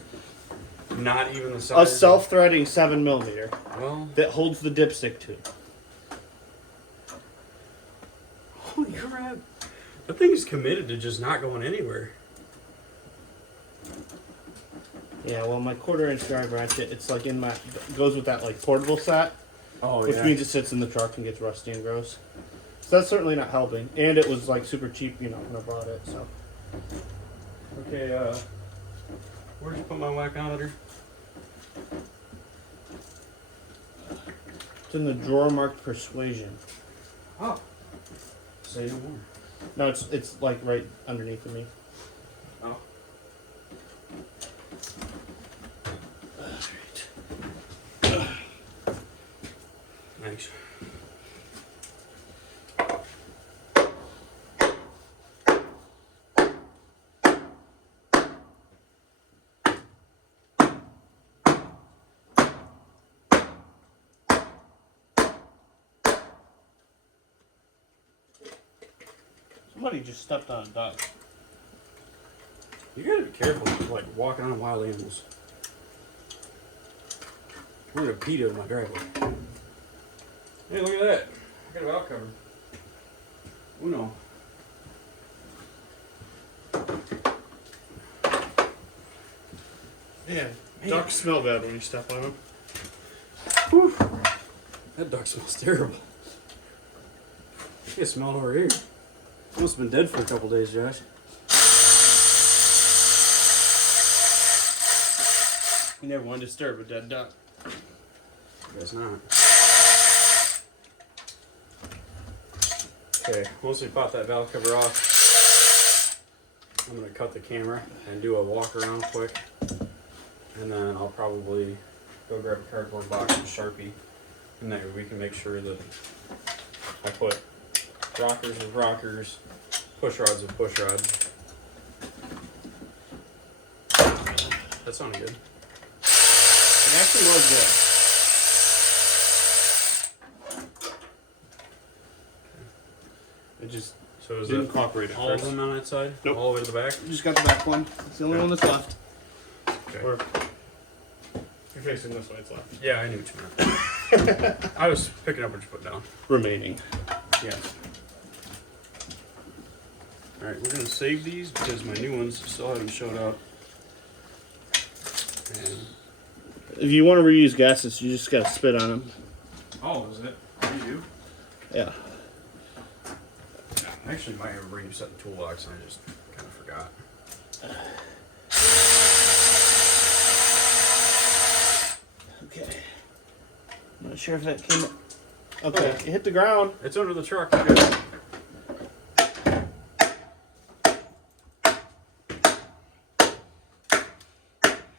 Not even the A size. self-threading 7mm Well, that holds the dipstick to. holy crap. That thing is committed to just not going anywhere. Yeah, well, my 1/4-inch drive ratchet, it's like in my, goes with that like portable set, Oh, which means it sits in the truck and gets rusty and gross. So that's certainly not helping. And it was like super cheap, you know, when I bought it. So Okay, where'd you put my wackometer? it's in the drawer marked Persuasion. Oh. Say no more. No, it's like right underneath of me. Oh. Thanks. Somebody just stepped on a duck. You gotta be careful, like walking on wild animals. We're gonna PETA in my driveway. Hey, look at that. I got a valve cover. Uno. Yeah, ducks smell bad when you step on them. Whew. That duck smells terrible. You smell it over here. Must have been dead for a couple days, Josh. You never want to disturb a dead duck. Guess not. Okay, once we pop that valve cover off, I'm gonna cut the camera and do a walk around quick. And then I'll probably go grab a cardboard box and Sharpie. And that way we can make sure that I put rockers with rockers, push rods with push rods. That sounded good. It actually was good. It just So is didn't that cooperate at all of first. them on that side? Nope. All the way to the back? Just got the back one. It's the only one that's left. Okay. Or you're facing this way, it's left. Yeah, I knew what you meant. I was picking up what you put down. Remaining. Yes. Alright, we're gonna save these because my new ones still haven't showed up. And If you want to reuse gases, you just gotta spit on them. Oh, is it? You do? Yeah. I actually might have bring you set the toolbox and I just kind of forgot. Okay. I'm not sure if that came. Okay, it hit the ground. It's under the truck. You're good.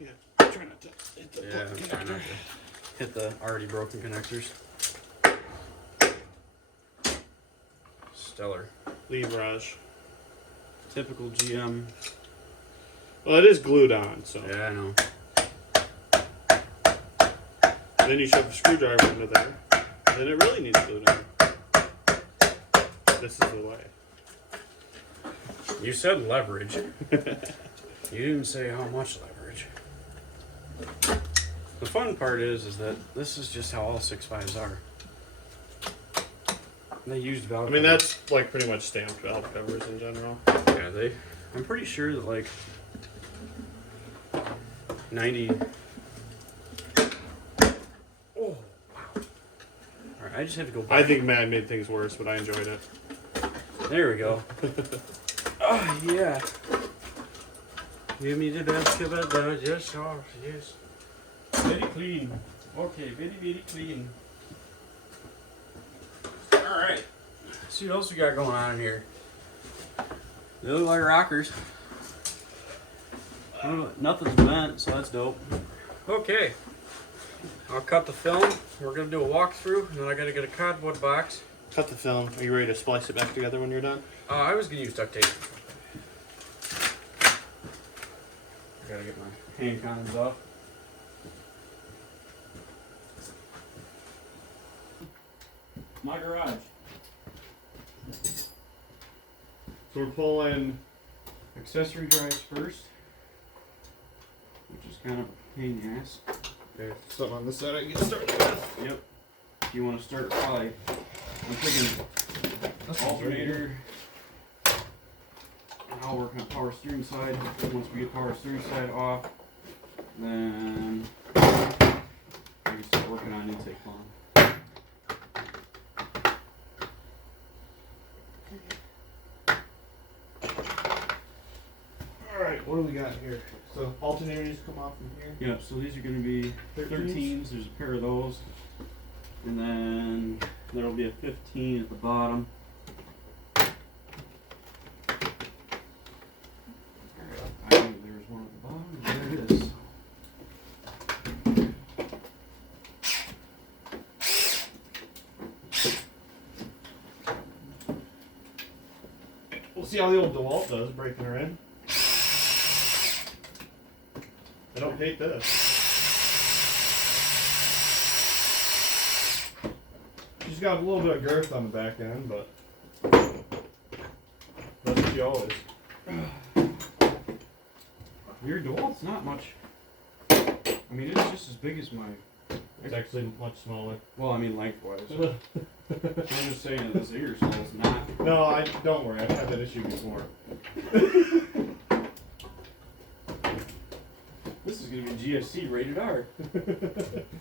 Yeah, try not to hit the Yeah, I'm trying not to hit the already broken connectors. Stellar. leverage. Typical GM. Well, it is glued on, so. Yeah, I know. Then you shove a screwdriver into there. Then it really needs glued on. This is the way. You said leverage. You didn't say how much leverage. The fun part is that this is just how all 6.5s are. They used valve. I mean, that's like pretty much stamped valve covers in general. Yeah, I'm pretty sure that like 90. Oh, wow. Alright, I just have to go back. I think Matt made things worse, but I enjoyed it. There we go. Oh, yeah. Give me the best of it, yes, oh, yes. Very clean. Okay, very clean. Alright. See what else we got going on in here. They look like rockers. Nothing's bent, so that's dope. Okay. I'll cut the film. We're going to do a walkthrough, and then I got to get a cardboard box. Cut the film. Are you ready to splice it back together when you're done? I was going to use duct tape. I got to get my hand cons off. My garage. So we're pulling. Accessory drives first, which is kind of a pain in the ass. Okay, something on this side I can get started with. Yep. If you want to start by, I'm thinking alternator. And I'll work on power steering side. Once we get power steering side off, then I can start working on intake column. Alright, what do we got here? So alternators come off from here. Yep, so these are going to be 13s. There's a pair of those. And then there'll be a 15 at the bottom. I knew there was one at the bottom. There it is. We'll see how the old DeWalt does breaking her in. I don't hate this. She's got a little bit of girth on the back end, but that's what she always. Your DeWalt's not much. I mean, it's just as big as my. It's actually much smaller. Well, I mean, lengthwise. I'm just saying this Ingersoll is not. No, don't worry. I've had that issue before. This is going to be GSC rated R.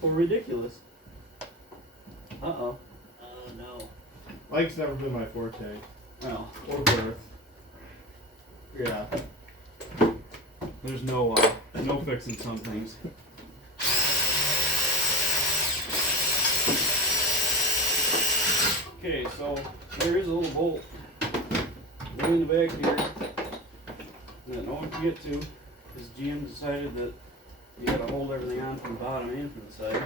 Or ridiculous. Uh-oh. Oh, no. Like's never been my forte. Well, Or girth. Yeah. there's no fixing some things. Okay, so there is a little bolt in the back here that no one can get to because GM decided that you got to hold everything on from the bottom and from the side.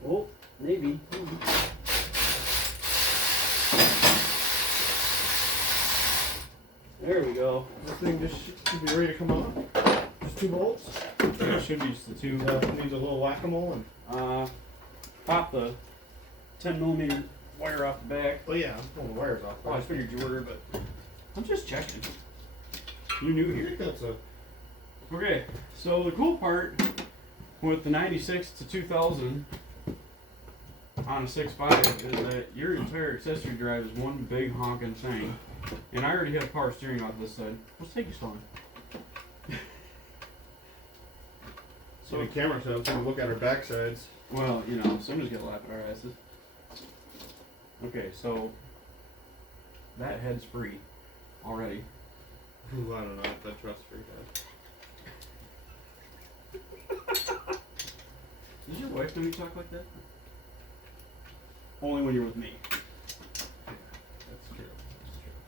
Well, maybe. There we go. This thing just should be ready to come on. Just 2 bolts. It should be just the two. Needs a little whack-a-mole and. Pop the 10mm wire off the back. Oh yeah, I'm pulling the wires off. Oh, I figured you were, but I'm just checking. You new I here. think that's a. Okay, so the cool part with the 96 to 2000 on a 6.5 is that your entire accessory drive is one big honking thing. And I already have power steering off this side. Let's take you slow. So So the camera set up so we look at our backsides. Well, you know, somebody's got to laugh at our asses. Okay, so that head's free already. Ooh, I don't know if I trust free head. Does your wife know you talk like that? Only when you're with me. That's true.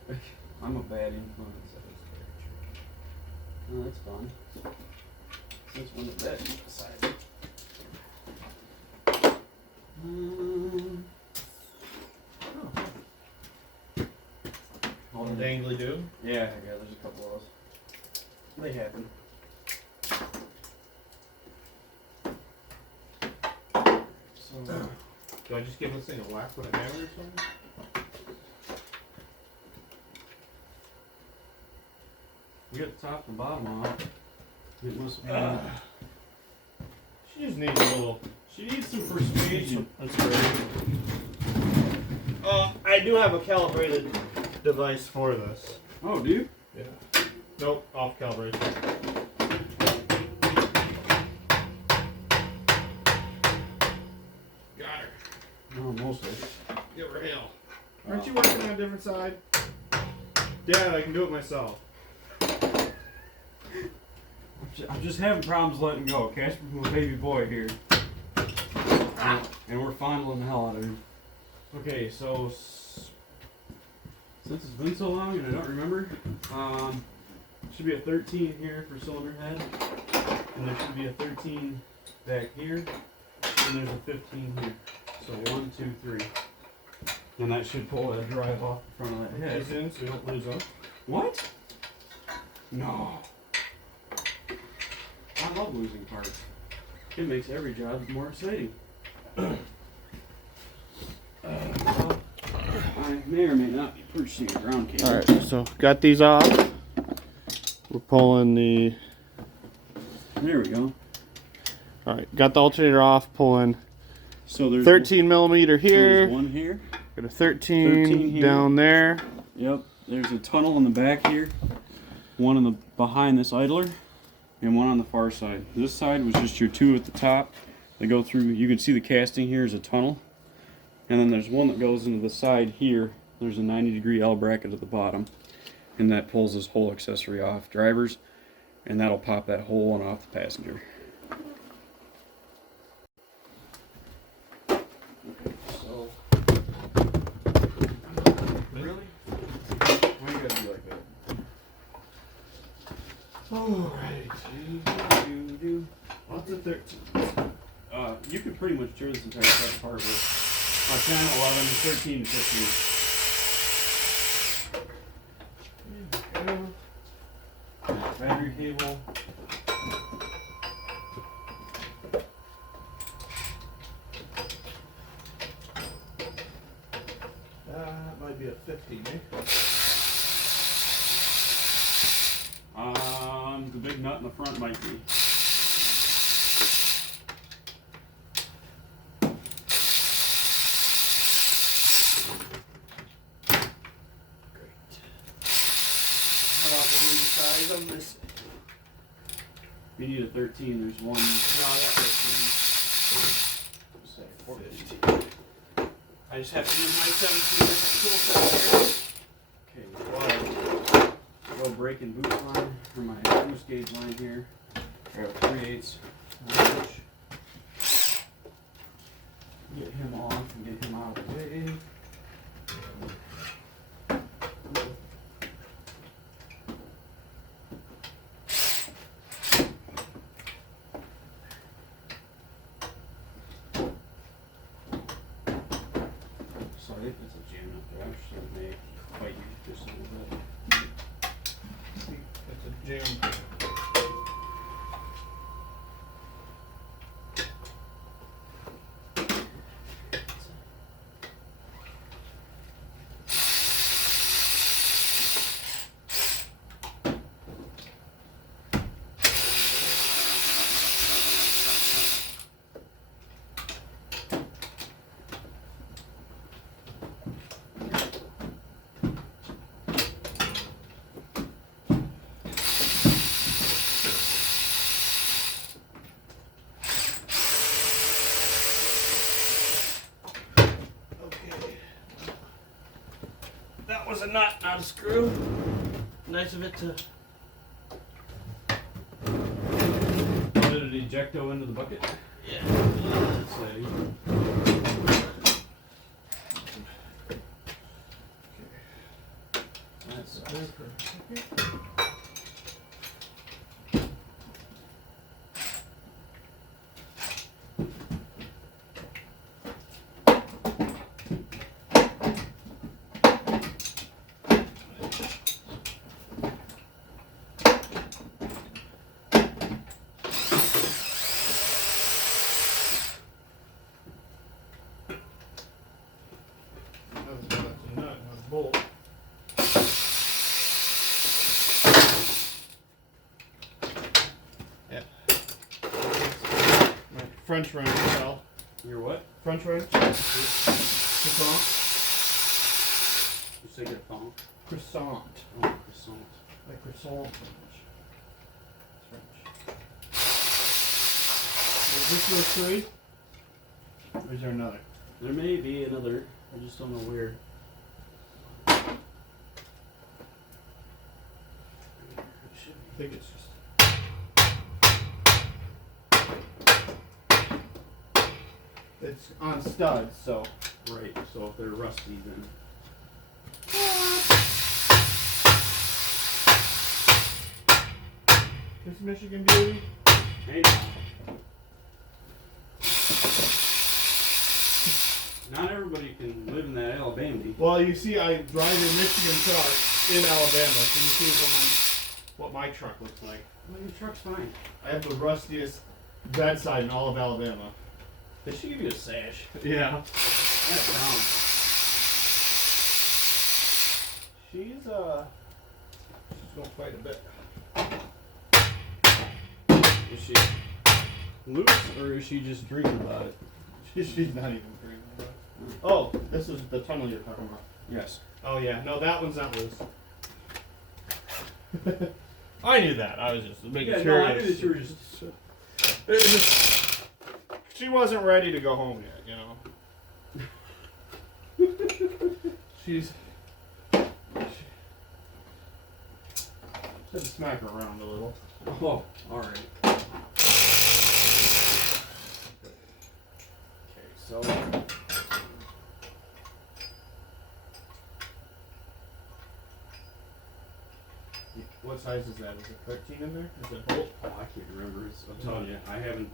That's true. I'm a bad influence. Oh, that's fun. Since when did that decide? All the dangly do? Yeah, there's a couple of those. They happen. So, Do I just give this thing a whack with a hammer or something? we got the top and bottom off. It must be. She just needs a little. She needs some persuasion. That's great. I do have a calibrated device for this. Oh, do you? Yeah. Nope, off calibration. Got her. No, mostly. Give her hell. Aren't you working on a different side? Dad, I can do it myself. I'm just having problems letting go. Casper's my baby boy here. And we're fondling the hell out of him. Okay, so since it's been so long and I don't remember, should be a 13 here for cylinder head. And there should be a 13 back here. And there's a 15 here. So 1, 2, 3. And that should pull that drive off the front of that head. These in so we don't lose them. What? No. I love losing parts. It makes every job more exciting. Well, I may or may not be purchasing a ground cable. Alright, so got these off. We're pulling the. There we go. Alright, got the alternator off, pulling So there's 13 millimeter so there's here. one here. Got a 13 here. down there. Yep. There's a tunnel in the back here. One in the behind this idler, and one on the far side. This side was just your two at the top. They go through. You can see the casting here is a tunnel, and then there's one that goes into the side here. There's a 90-degree L bracket at the bottom, and that pulls this whole accessory off drivers, and that'll pop that whole one off the passenger. Okay, so really, why you gotta be like that? Alright. What's a 13? You could pretty much tear this entire thing apart with 10, 11, 13, 15. Battery cable. That might be a 15, eh? The big nut in the front might be. On this. You need a 13. There's one. No, I got 13. Say 14. I just have to use my 17 tool set here. Okay, well, go brake and boost line for my boost gauge line here. Grab a 3/8 Roach. Get him off and get him out of the way. Sorry, it's a jam up there. Actually, it may fight you just a little bit. It's a jam. a nut, not a screw. Nice of it to. Did it ejecto into the bucket? Yeah. That's Bolt. Yeah. My French wrench fell. Your what? French wrench. Croissant. You say croissant? Croissant. Oh, croissant. Like croissant French. Is this your three? Or is there another? There may be another. I just don't know where. I think it's just. It's on studs, so. Right, so if they're rusty, then. This Michigan Beauty. Hey now. Not everybody can live in that Alabama. Well, you see, I drive a Michigan truck in Alabama, so you see what my truck looks like. Well, your truck's fine. I have the rustiest bedside in all of Alabama. They should give you a sash. Yeah. That sounds. She's going quite a bit. Is she loose or is she just dreaming about it? She's not even green. Oh, this is the tunnel you're talking about. Yes. Oh yeah, no, that one's not loose. I knew that. I was just making sure. No, I knew that you were just. It was just. She wasn't ready to go home yet, you know. She's. Had to smack her around a little. Oh, all right. Okay, so. What size is that? Is it 13 in there? Is it bolt? Oh, I can't remember. I'm telling you, I haven't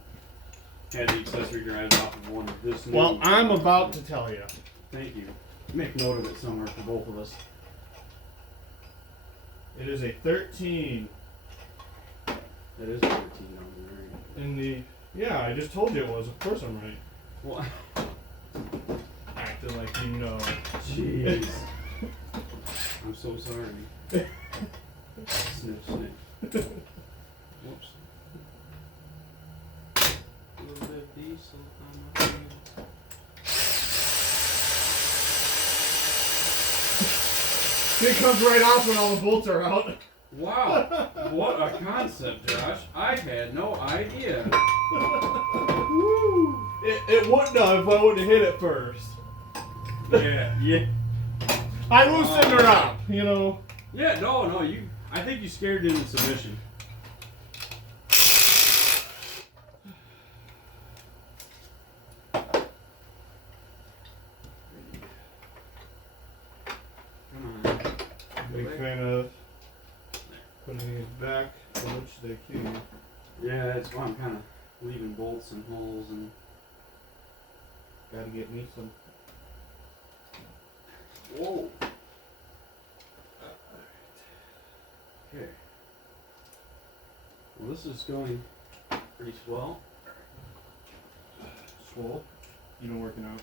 had the accessory drives off of one this new. Well, I'm about to tell you. Thank you. Make note of it somewhere for both of us. It is a 13 That is 13 on there. in the. Yeah, I just told you it was. Of course I'm right. What? Acting like you know. Jeez. I'm so sorry. Sniff, sniff. Whoops. A little bit of diesel on my hand. It comes right off when all the bolts are out. Wow, what a concept, Josh. I had no idea. Woo. It wouldn't have if I wouldn't have hit it first. Yeah. I loosened her up, you know. Yeah, no, I think you scared it into submission. Come on. Big fan of putting these back, for which they can. Yeah, that's why I'm kind of leaving bolts and holes and. Gotta get me some. Whoa. Okay. Well, this is going pretty swell. Swole. You been working out?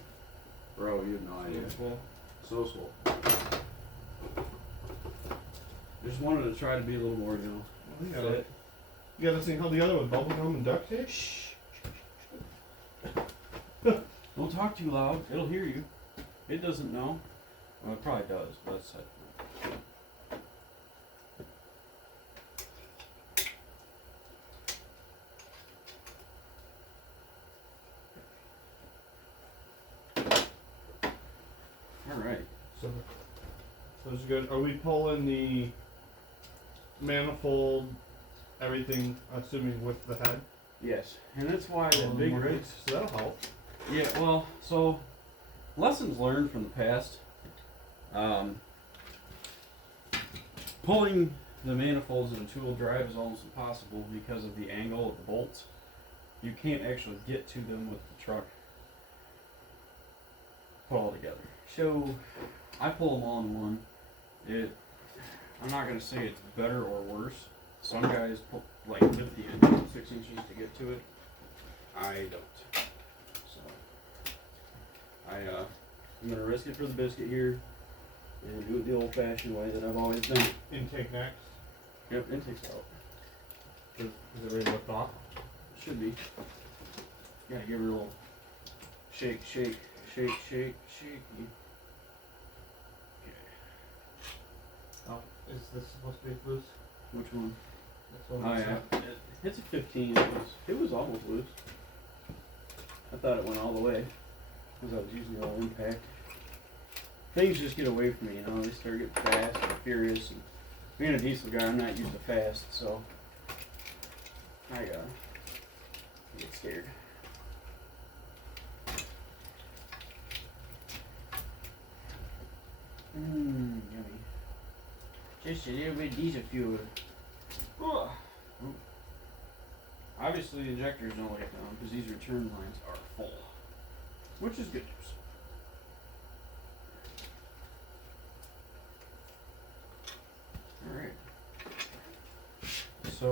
Bro, you have no idea. Swole. So swole. Just wanted to try to be a little more original. Well, you got it. You got this thing held together with bubble gum and duct tape? Shh. Don't talk too loud. It'll hear you. It doesn't know. Well, it probably does, but it's all right. So Those are good. Are we pulling the manifold, everything, assuming with the head? Yes, and that's why that big. Right, so that'll help. Yeah, well, so lessons learned from the past. Pulling the manifolds in a two-wheel drive is almost impossible because of the angle of the bolts. You can't actually get to them with the truck put all together. So I pull them all in one. I'm not gonna say it's better or worse. Some guys pull, like lift the engine 6 inches to get to it. I don't. So I'm gonna risk it for the biscuit here and do it the old-fashioned way that I've always done it. Intake next. Yep, intake's out. Is it ready to lift off? Should be. Gotta give her a little shake, shake, shake, shake, shake. Oh, is this supposed to be loose? Which one? That's what Oh yeah, it's a 15. It was almost loose. I thought it went all the way because I was using all impact. Things just get away from me, you know. They start getting fast and furious. And being a diesel guy, I'm not used to fast, so I get scared. Yummy. Just a little bit of diesel fuel. Ugh. Obviously, the injectors don't let down because these return lines are full, which is good news. All right. So.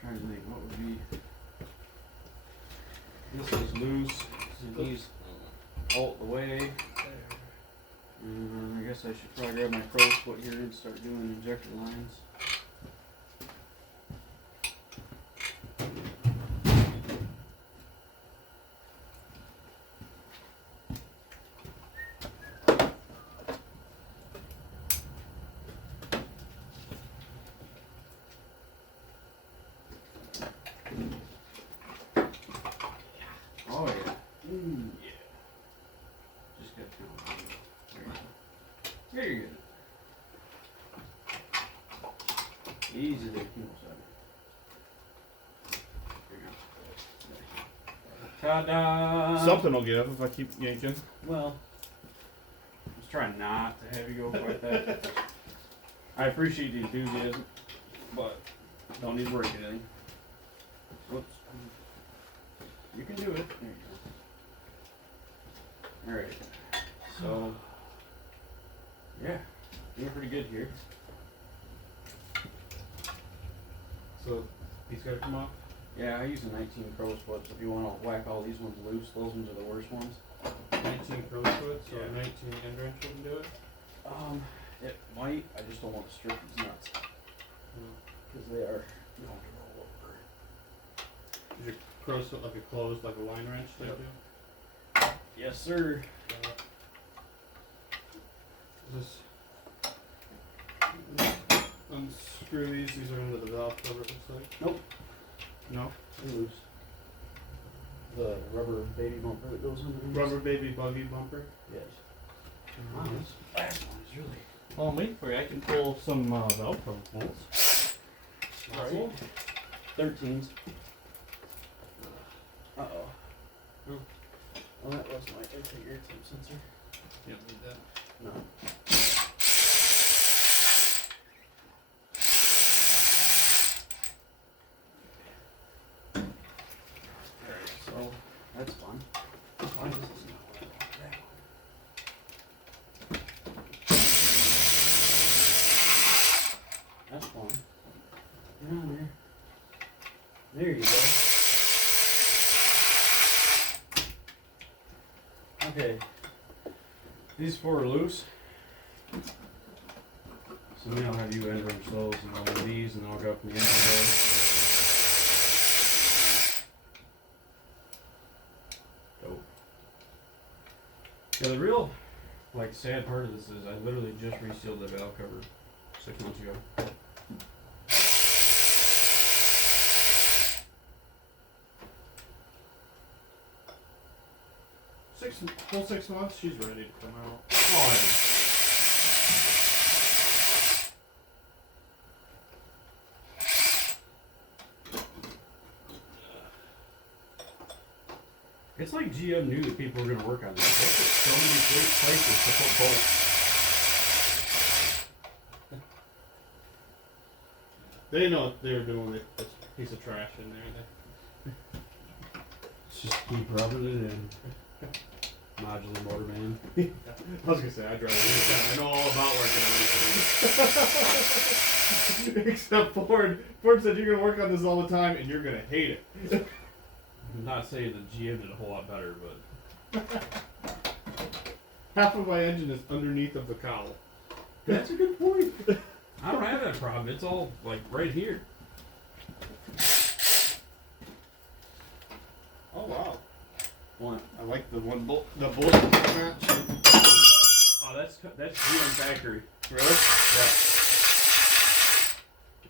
Trying to think what would be. This is loose. So these bolt the way. I guess I should probably grab my pro foot here and start doing injector lines. Oh yeah. Yeah. Just gotta count. There you go. Easy there, Ta-da! Something will give if I keep yanking. Well, I was trying not to have you go quite that. I appreciate the enthusiasm, but don't need to break anything. Whoops. You can do it. There you go. Alright. So, yeah, doing pretty good here. So these gotta come off? Yeah, I use a 19 crow's foot, so if you want to whack all these ones loose, those ones are the worst ones. 19 crow's foot, so Yeah. a 19 end wrench wouldn't do it? It might, I just don't want to strip these nuts. Because they are going to roll over. Is your crow's foot like a closed, like a line wrench type deal? Yes, sir. Is this unscrew these are into the valve cover, it looks like. Nope. No? They're loose. The rubber baby bumper that goes under these. Rubber baby buggy bumper. Yes. Wow, this last one is really. Well, I'm waiting for you. I can pull some Velcro bolts. Right. 13s. Uh-oh. Oh. Well, that was my air temp sensor. You don't need that. No. Alright, so that's fun. Why does this not work like that one? That's fun. Get on there. There you go. Okay. These four are loose. So then I'll have you end wrench those and I'll do these and then I'll go up in the end of those. Dope. Yeah, the real sad part of this is I literally just resealed the valve cover 6 months ago. whole 6 months, she's ready to come out. Oh, it's like GM knew that people were going to work on this. They put so many great places to put bolts. They didn't know what they were doing with this piece of trash in there. Just keep rubbing it in. Modular motor man. I was gonna say I drive this down. I know all about working on it. Except Ford. Ford said you're gonna work on this all the time and you're gonna hate it. I'm not saying that GM did a whole lot better, but half of my engine is underneath of the cowl. that's a good point. I don't have that problem. It's all like right here. Oh wow. What? I like the one bolt, the bolt match. Oh, that's GM factory. Really? Yeah.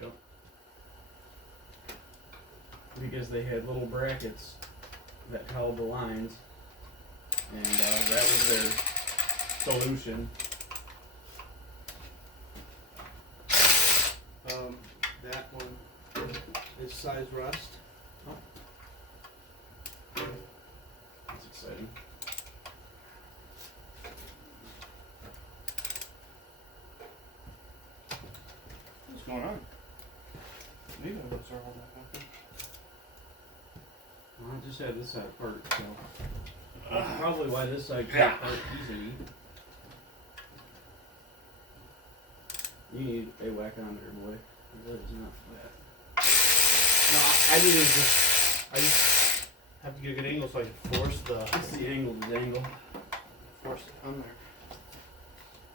Yep. Because they had little brackets that held the lines, and that was their solution. That one is size rust. That's exciting. What's going on? Neither of us are all that happy. Well, I just had this side apart, so that's probably why this side got apart easily. You need a whack on there, boy. That is not flat. No, I just have to get a good angle so I can force It's the angle to dangle. force it on there.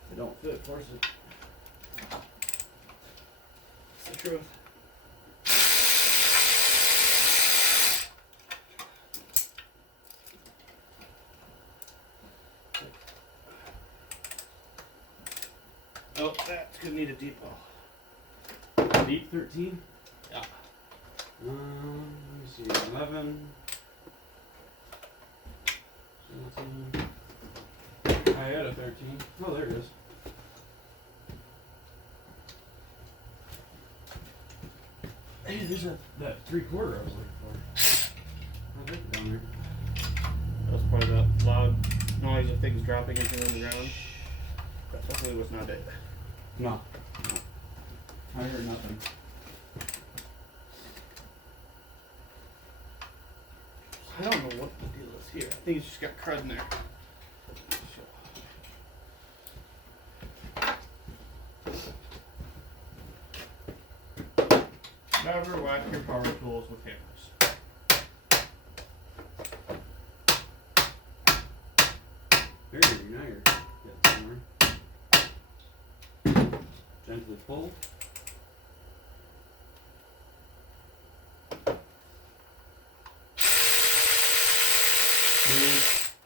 If it don't fit, force it. It's the truth. Oh, that's gonna need a depot. Deep 13? Yeah. Let me see. 11. 17. I had a 13. Oh, there it is. Hey, there's that 3/4 I was looking for. Oh, they're down there. That was part of the loud noise of things dropping into the ground. That definitely was not it. No. I heard nothing. I don't know what the deal is here. I think it's just got crud in there. Never whack your power tools with hammers. There you go. Now you're getting somewhere. Gently pull.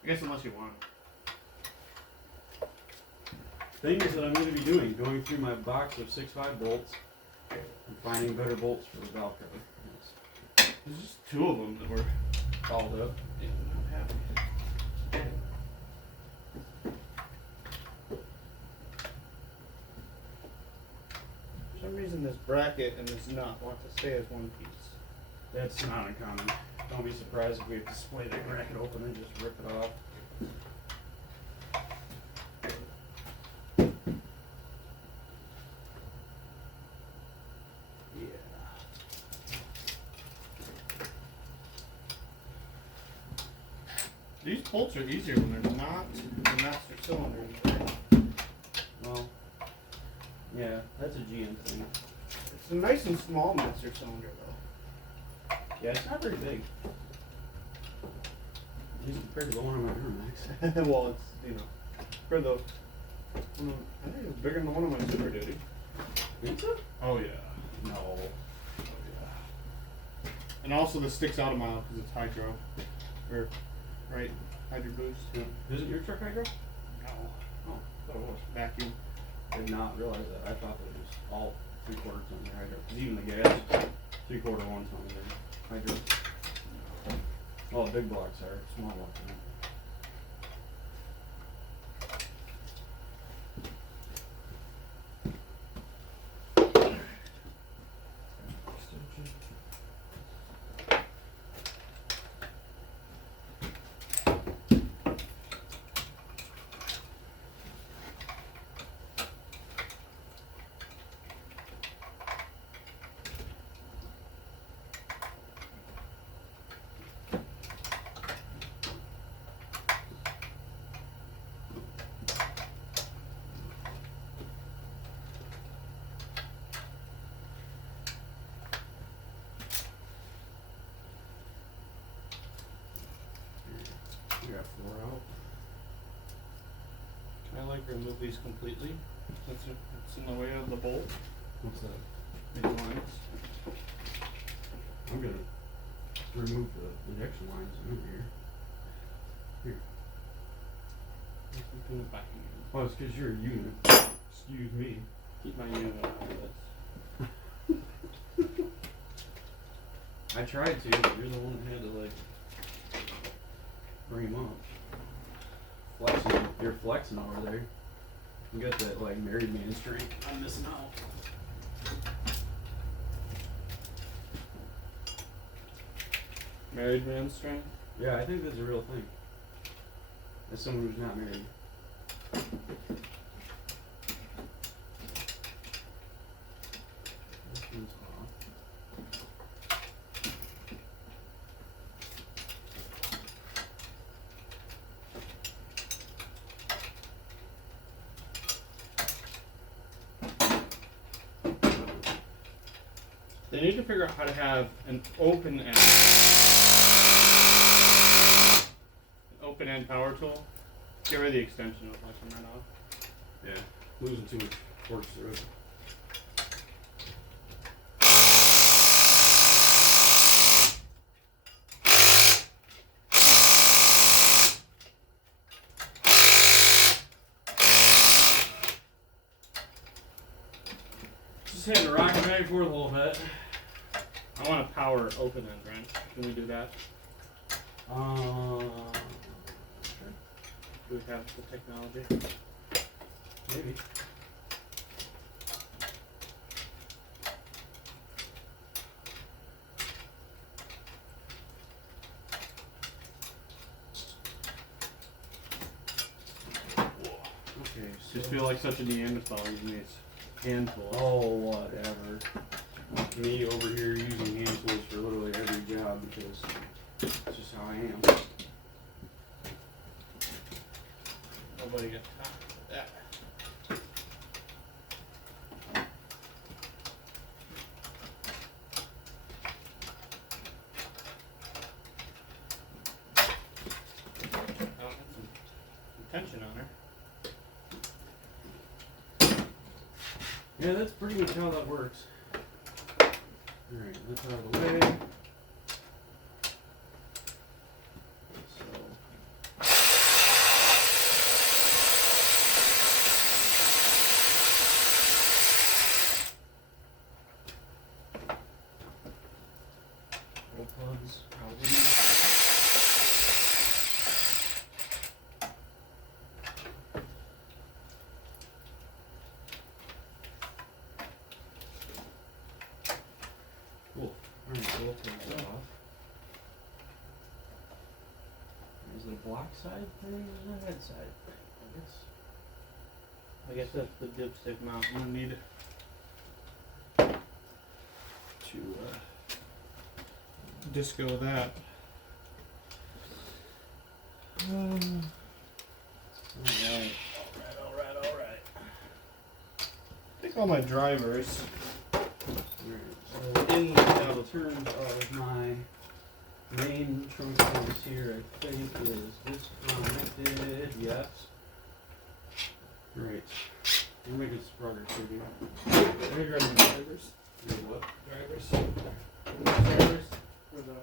I guess unless you want it. Things that I'm going to be doing, going through my box of 6.5 bolts and finding better bolts for the valve cover. There's just two of them that were Followed up. yeah, not happy. For some reason this bracket and this nut want to stay as one piece. That's not uncommon. Don't be surprised if we have to split that bracket open and just rip it off. These bolts are easier when they're not the master cylinder. Well, yeah, that's a GM thing. It's a nice and small master cylinder though. Yeah, it's not very big. At least compared to the one on my Duramax. Well, it's, you know, for the, I think it's bigger than the one on my Super Duty. Think so? Oh yeah. No. Oh yeah. And also this sticks out a mile because it's hydro, or right, hydro boost. Yeah. Isn't your truck hydro? No, Oh, thought it was vacuum. I did not realize that. I thought that it was all 3/4 on your hydro. Because even the gas, 3/4 ones on your hydro. All the big blocks are, small blocks are not. remove these completely. It's in the way of the bolt. What's that? These lines. I'm gonna remove the injection lines in here. Here. Keep it back again. Oh, it's because you're a unit. Excuse me. Keep my unit out of this. I tried to, but you're the one that had to like bring him up. Flexing, you're flexing over there. You got that like married man strength. I'm missing out. Married man strength? Yeah, I think that's a real thing. As someone who's not married. This one's off. They need to figure out how to have an open end. An open end power tool. Get rid of the extension, it'll like come right off. Yeah, losing too much force through it. Just hitting the rocket back and forth a little bit. I want a power open end, right? Can we do that? Sure. Do we have the technology? Maybe. Okay, Just feel like such a Neanderthal using these hand tools. oh, whatever. Me over here using hand tools for literally every job because that's just how I am. Nobody got time for that. Oh, that's some tension on her. Yeah, that's pretty much how that works. Alright, that's out of the way. So. Roll plugs out in. Cool. Alright, so we'll take that off. Is it a block side thing or is it a head side thing? I guess that's the dipstick mount. I'm gonna need to disco that. Alright. Alright. I think all my drivers Alright, in so the terms of my main trunk harness here, I think, is disconnected. Yes. Right. We're making some progress here, dude. Are you running drivers? What? Drivers? Drivers? For the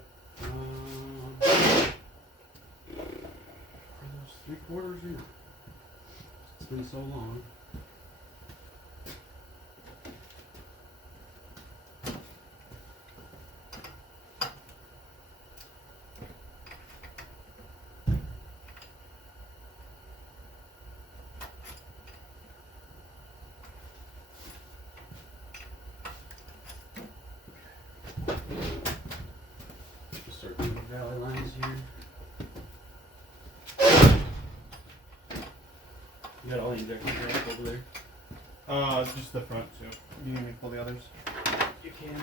Are those 3/4 or not? It's been so long. Just start doing valley lines here. You got all the injection crap over there? just the front too. You need me to pull the others? You can.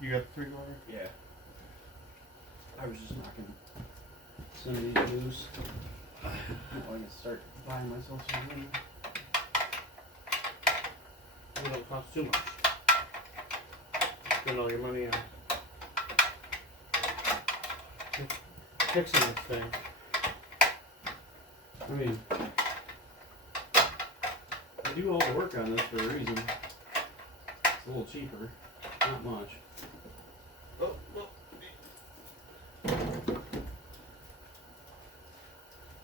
You got 3/4? Yeah. I was just knocking some of these loose. Now I can start buying myself some money. It don't cost too much. Spend all your money on fixing this thing. I mean, I do all the work on this for a reason. It's a little cheaper, not much. Oh, oh.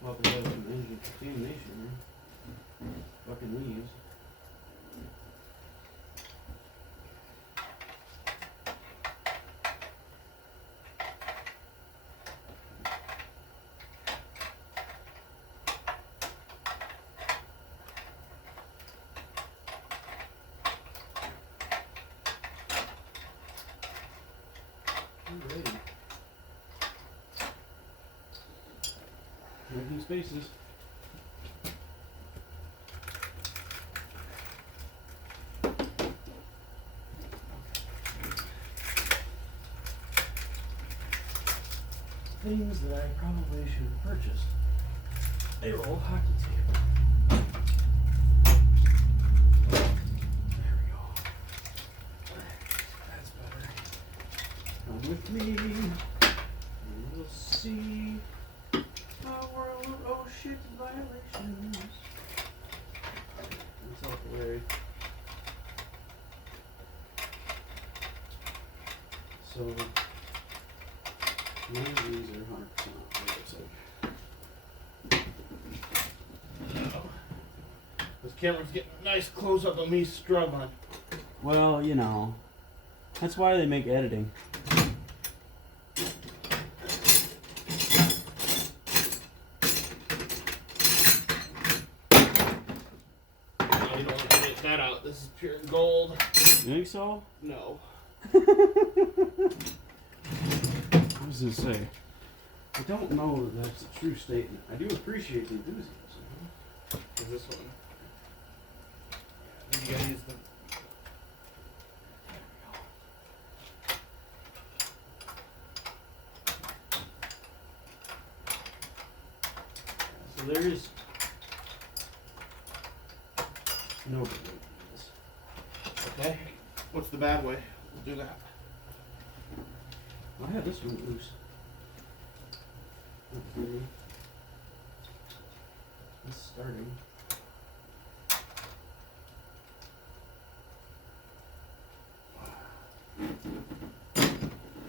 Well, if it has some engine contamination here. Fucking leaves. Alrighty. Making spaces. Things that I probably should have purchased. A roll hockey table. There we go. That's better. Come with me. And we'll see our world of oh shit violations. That's out the way. So none of these are 100% This camera's getting a nice close up of me struggling. well, you know, that's why they make editing. No, you don't want to get that out. This is pure gold. You think so? No. What does it say? I don't know that that's a true statement. I do appreciate the enthusiasm. Is this one? You gotta use the. So there is no good way to do this. Okay. What's the bad way? We'll do that. I had this one loose. Okay. It's starting.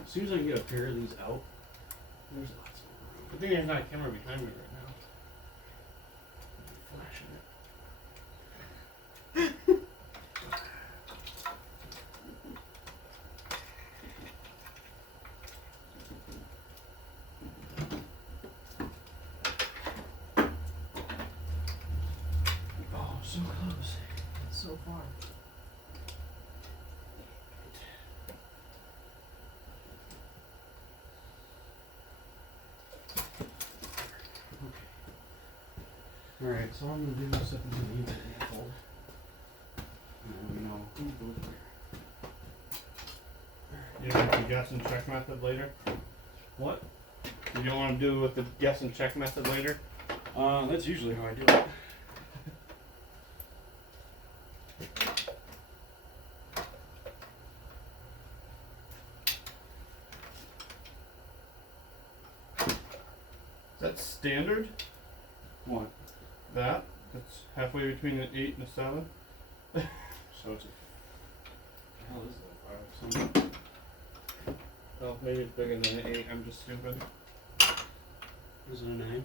As soon as I can get a pair of these out, there's lots of room. I think there's not a camera behind me right now. Flashing it. Oh, so close. So far. Alright, so all I'm going to do is set them to the internet folder. And then we know who goes where. You don't want the guess and check method later? What? You don't want to do it with the guess and check method later? That's usually how I do it. Is that standard? What? That? That's halfway between an 8 and a 7? So it's a... The hell is that? 5 something? Oh, maybe it's bigger than an 8. I'm just stupid. Is it a 9?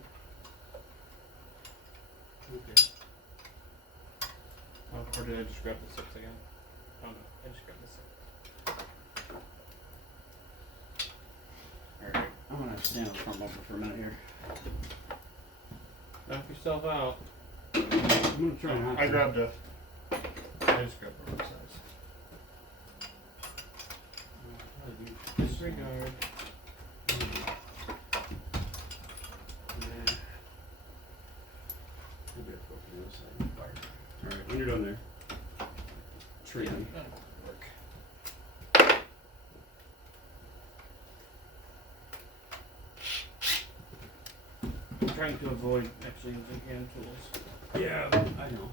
Okay. Oh, or did I just grab the 6 again? Oh no, I just grabbed the 6. Alright, I'm gonna stand on the front bumper for a minute here. Knock yourself out. I'm gonna try not to. I just grabbed the wrong size. Disregard. Alright, when you're done there. Tree. Work. I'm trying to avoid actually using hand tools. Yeah, I know.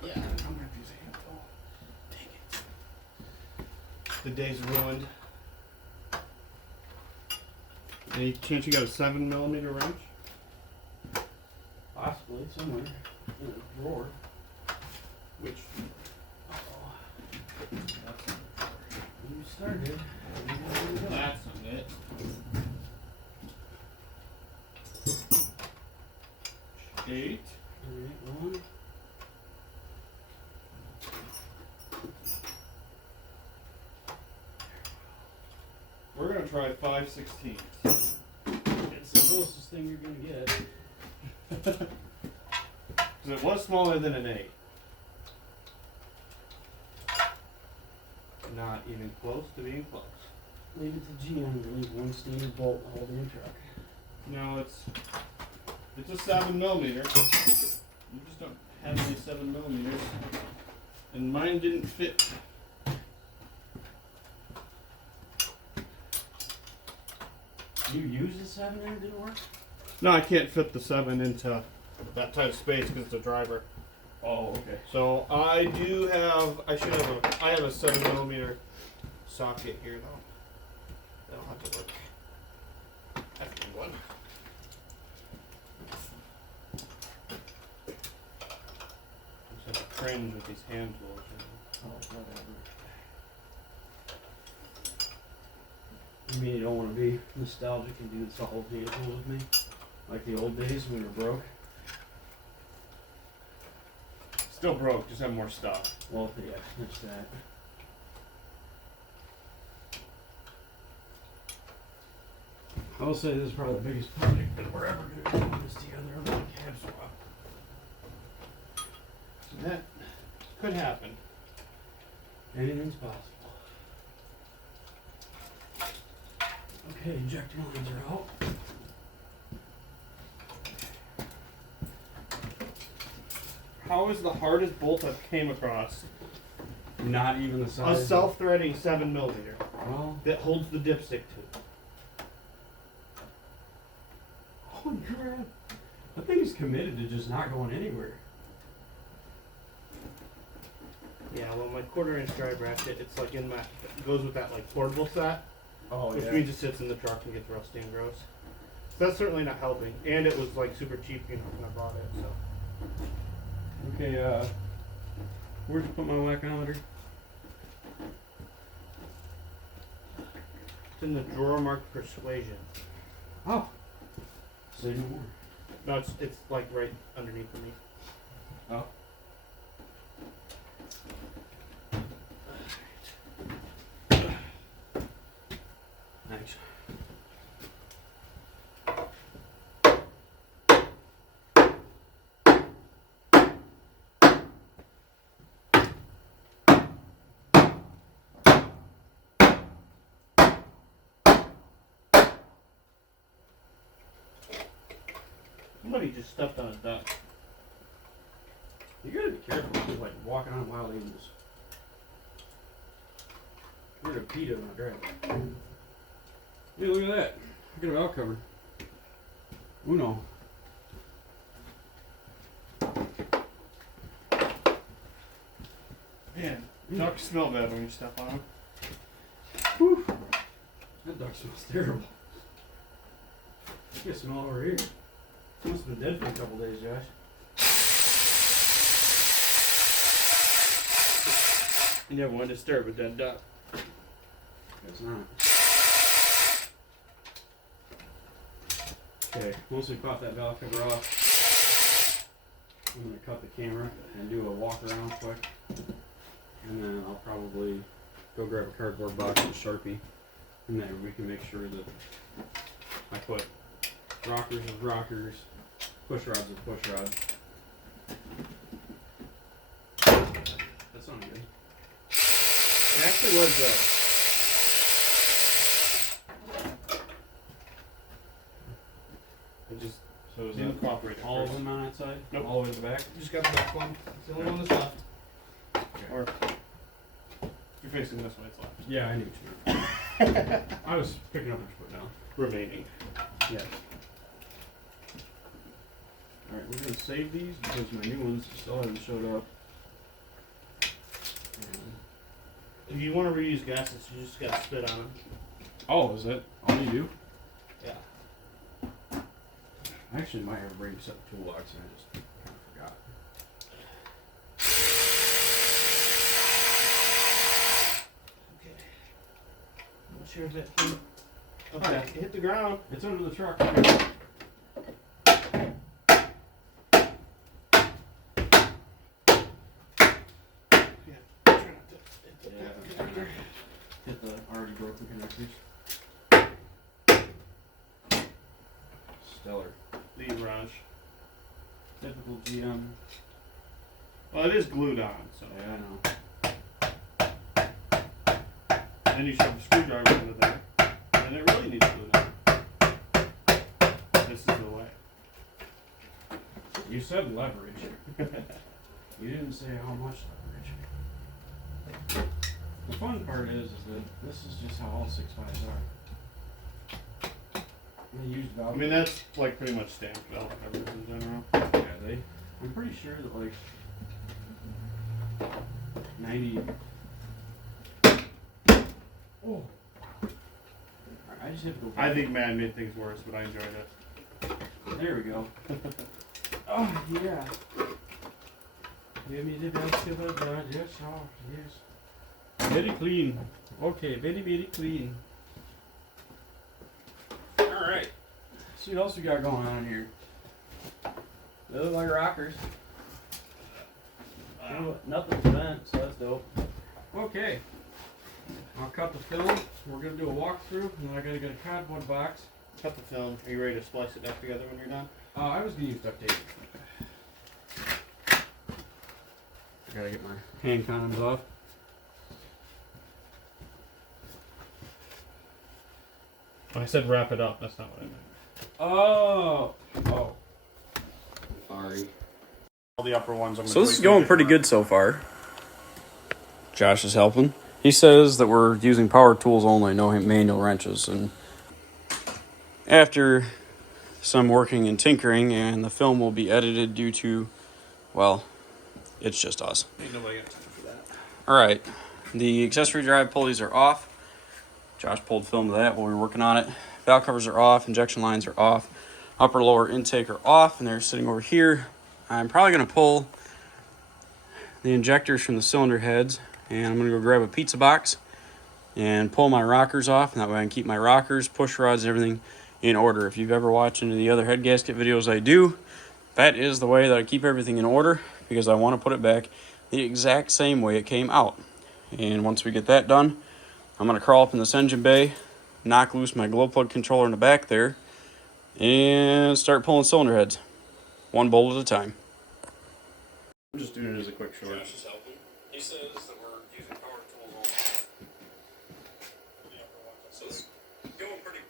Yeah, I'm gonna have to use a hand tool. The day's ruined. Any chance you got a 7mm wrench? Possibly somewhere in a drawer. Which? You started. That's not it. Eight. Alright, one. We're gonna try 5/16. It's the closest thing you're gonna get. Because it was smaller than an 8. Not even close to being close. Leave it to GM to leave one standard bolt holding your truck. No, it's a 7mm. You just don't have any 7mm. And mine didn't fit. You used the 7 and it didn't work? No, I can't fit the 7 into that type of space because it's a driver. Oh, okay. So I do have, I have a 7mm socket here though. That'll have to work. That's a good one. I just have to cringe with these hand tools. Oh, whatever. You mean you don't want to be nostalgic and do this whole vehicle with me? Like the old days when we were broke? Still broke, just have more stuff. Well, yeah, that's that. I will say this is probably the biggest project that we're ever going to do this together on the cab swap. So that could happen. Anything's possible. Okay, injector lines are out. How is the hardest bolt I've came across? Not even the A size. self-threading 7mm Well, that holds the dipstick to. holy crap. That thing is committed to just not going anywhere. Yeah, well, my 1/4-inch drive ratchet, it's like in my, it goes with that like portable set, Oh, which means it sits in the truck and gets rusty and gross. So that's certainly not helping. And it was like super cheap, when I bought it. So Okay, where'd you put my wackometer? it's in the drawer marked Persuasion. Oh. Say no more. No, it's like right underneath me. Oh. Thanks. Somebody just stepped on a duck. You gotta be careful, just like walking on wild animals. We're gonna PETA on a drag. Hey, look at that. Look at a valve cover. Uno. Man, ducks smell bad when you step on them. Whew. That duck smells terrible. You can smell over here. It must have been dead for a couple days, Josh. You never want to disturb a dead duck. It's not. Okay, once we pop that valve cover off, I'm going to cut the camera and do a walk around quick. And then I'll probably go grab a cardboard box and a Sharpie. And then we can make sure that I put rockers with rockers, push rods with push rods. That sounds good. It actually was it just So is didn't that cooperate. all of them on that side? Nope. All the way to the back? Just got the back one. It's the only one that's left. Or if you're facing this way, it's left. Yeah, I knew what you meant. I was picking up what you put down. Remaining. Yeah. Alright, we're going to save these because my new ones still haven't showed up. And If you want to reuse gaskets, you just gotta spit on them. Oh, is that all you do? Yeah. I actually might have already set the toolbox and I just kind of forgot. Okay. I'm not sure if that hit. Okay, it hit the ground. It's under the truck. Hit the already broken connectors. Stellar. The rush. Typical GM. Well, it is glued on, so. Yeah, I know. Then you shove a screwdriver into there, and it really needs glued on. This is the way. You said leverage. You didn't say how much leverage. The fun part is that this is just how all 6.5s are. They use valve. I mean, that's like pretty much standard valve covers in general. Yeah, I'm pretty sure that like 90. Oh. I just have to go back. I think man made things worse, but I enjoyed it. There we go. Oh, yeah. Give me the best of the blood. Yes, oh, yes. Very clean. Okay, very, very clean. Alright. See what else we got going on here. They look like rockers. Nothing's bent, so that's dope. Okay. I'll cut the film. We're going to do a walkthrough, and then I got to get a cardboard box. Cut the film. Are you ready to splice it back together when you're done? I was going to use duct tape. I got to get my hand condoms off. I said wrap it up. That's not what I meant. Oh. Oh. Sorry. All the upper ones. So this is going pretty good so far. Josh is helping. He says that we're using power tools only, no manual wrenches. And after some working and tinkering, and the film will be edited due to, well, it's just us. Ain't nobody got time for that. Alright, the accessory drive pulleys are off. Josh pulled film of that while we were working on it. Valve covers are off, injection lines are off. Upper lower intake are off, and they're sitting over here. I'm probably going to pull the injectors from the cylinder heads, and I'm going to go grab a pizza box and pull my rockers off, and that way I can keep my rockers, push rods, and everything in order. If you've ever watched any of the other head gasket videos I do, that is the way that I keep everything in order, because I want to put it back the exact same way it came out. And once we get that done, I'm going to crawl up in this engine bay, knock loose my glow plug controller in the back there, and start pulling cylinder heads, one bolt at a time. I'm just doing it as a quick short. Josh is helping. He says that we're using power tools all the time. So this is going pretty.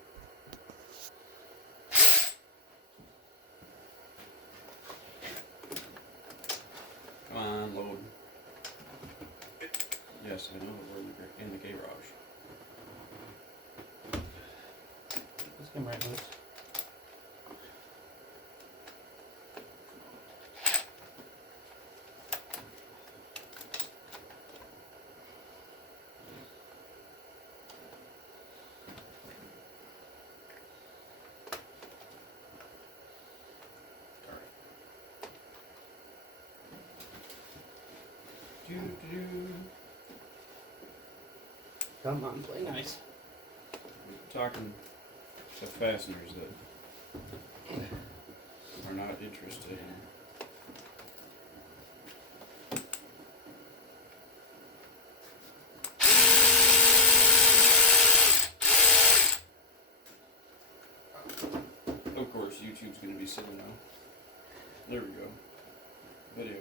Come on, load. Yes, I know we're in the garage. Let's come right loose. Come on, play nice. We're talking to fasteners that are not interested in. Of course, YouTube's going to be sitting now. There we go. Video.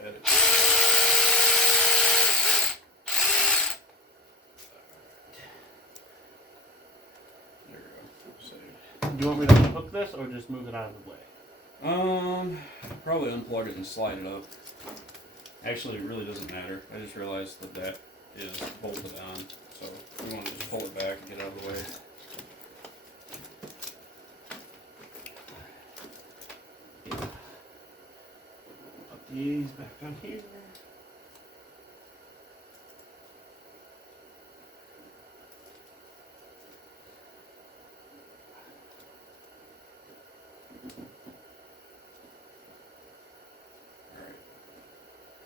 Edit. There we go. Save. Do you want me to unhook this or just move it out of the way? Probably unplug it and slide it up. Actually, it really doesn't matter. I just realized that that is bolted on, so we want to just pull it back and get out of the way. Put these back on here.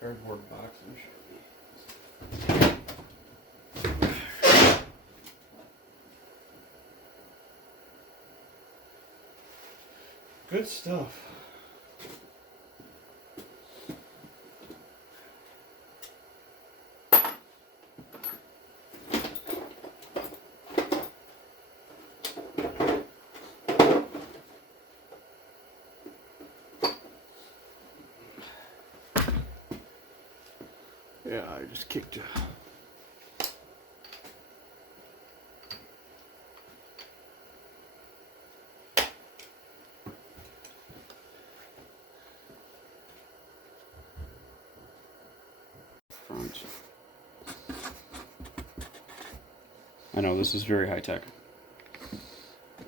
cardboard box and Sharpie. Good stuff. Yeah, I just kicked you. Front. I know this is very high tech,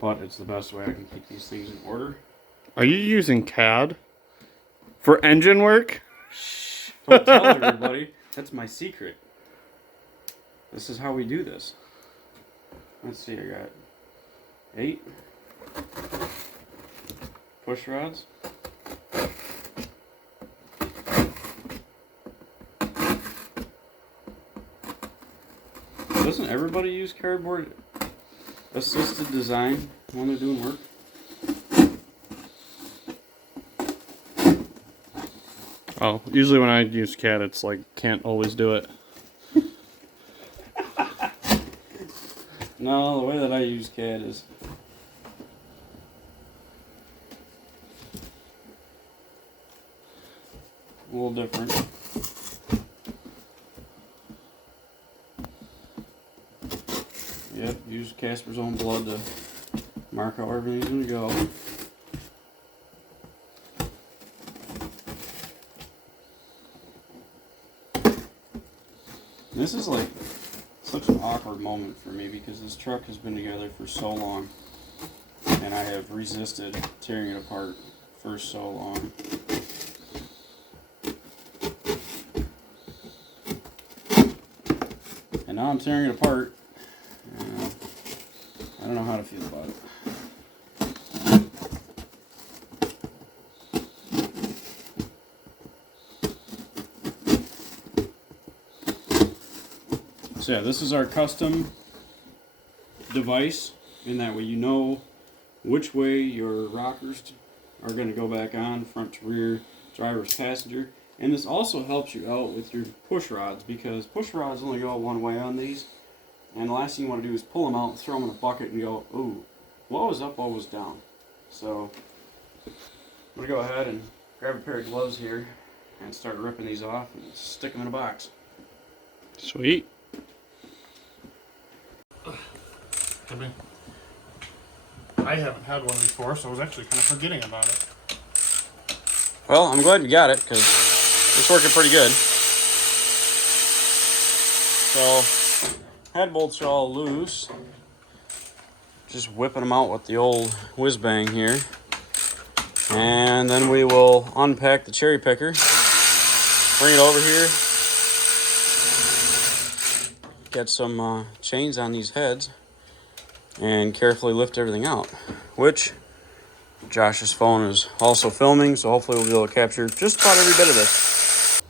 but it's the best way I can keep these things in order. Are you using CAD for engine work? Shh! Don't tell everybody. That's my secret. This is how we do this. Let's see, I got 8 push rods. Doesn't everybody use cardboard assisted design when they're doing work? Oh, usually when I use CAD, it's like, can't always do it. No, the way that I use CAD is a little different. Yep, use Casper's own blood to mark how everything's gonna go. This is like such an awkward moment for me because this truck has been together for so long and I have resisted tearing it apart for so long. And now I'm tearing it apart. I don't know how to feel about it. So yeah, this is our custom device. In that way you know which way your rockers are going to go back on, front to rear, driver's passenger. And this also helps you out with your push rods because push rods only go one way on these. And the last thing you want to do is pull them out and throw them in a bucket and go, ooh, what was up, what was down? So I'm going to go ahead and grab a pair of gloves here and start ripping these off and stick them in a box. Sweet. I haven't had one before, so I was actually kind of forgetting about it. Well, I'm glad you got it because it's working pretty good. So, head bolts are all loose. Just whipping them out with the old whiz bang here. And then we will unpack the cherry picker, bring it over here, get some chains on these heads, and carefully lift everything out, which Josh's phone is also filming, so hopefully we'll be able to capture just about every bit of this.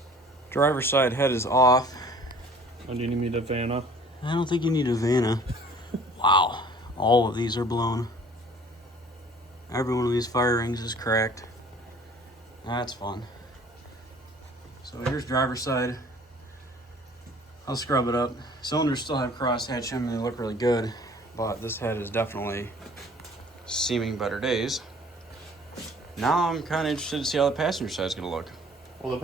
Driver's side head is off. Oh, do you need me to Vanna? I don't think you need a Vanna. Wow, all of these are blown. Every one of these fire rings is cracked. That's fun. So here's driver's side. I'll scrub it up. Cylinders still have crosshatch in them, they look really good. But this head is definitely seeming better days. Now I'm kind of interested to see how the passenger side is going to look. Well,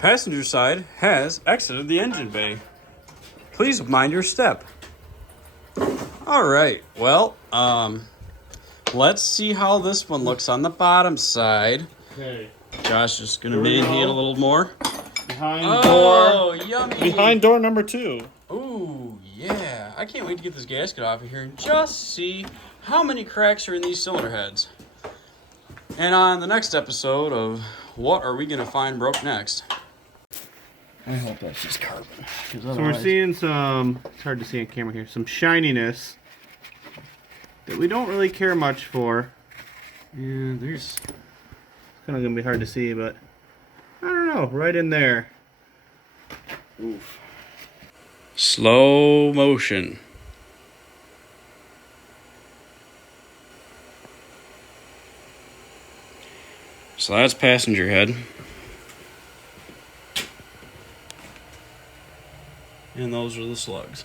Passenger side has exited the engine bay. Please mind your step. All right, well, let's see how this one looks on the bottom side. okay. Josh is going to Here we manhandle go. a little more. Behind Oh, yummy. Behind door number 2. Ooh, yeah. I can't wait to get this gasket off of here and just see how many cracks are in these cylinder heads. And on the next episode of What Are We Going to Find Broke Next? I hope that's just carbon. So we're seeing some, it's hard to see on camera here, some shininess that we don't really care much for. Yeah, there's kind of gonna be hard to see, but I don't know, right in there. Oof. Slow motion. So that's passenger head. And those are the slugs.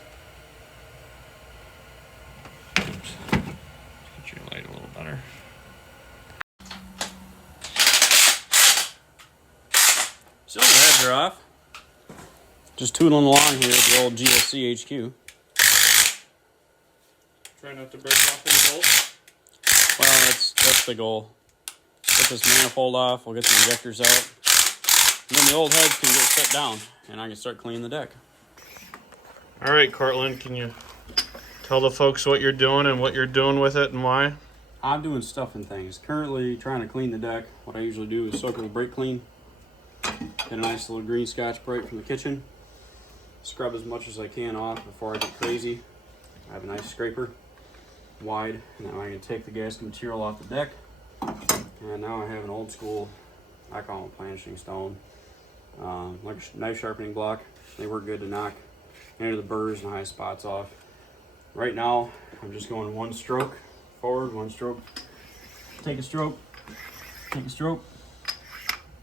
Oops. Get your light a little better. Cylinder heads are off. Just tootling along here with the old GSC HQ. Try not to break off any bolts. Well, that's the goal. Get this manifold off, we'll get the injectors out. And then the old heads can get set down, and I can start cleaning the deck. All right, Cortland, can you tell the folks what you're doing and what you're doing with it and why? I'm doing stuff and things. Currently trying to clean the deck. What I usually do is soak it with brake clean. Get a nice little green Scotch Brite from the kitchen. Scrub as much as I can off before I get crazy. I have a nice scraper, wide, and then I can take the gasket material off the deck. And now I have an old school, I call them planishing stone, like a knife sharpening block. They work good to knock any of the burrs and high spots off. Right now, I'm just going one stroke forward, one stroke, take a stroke, take a stroke,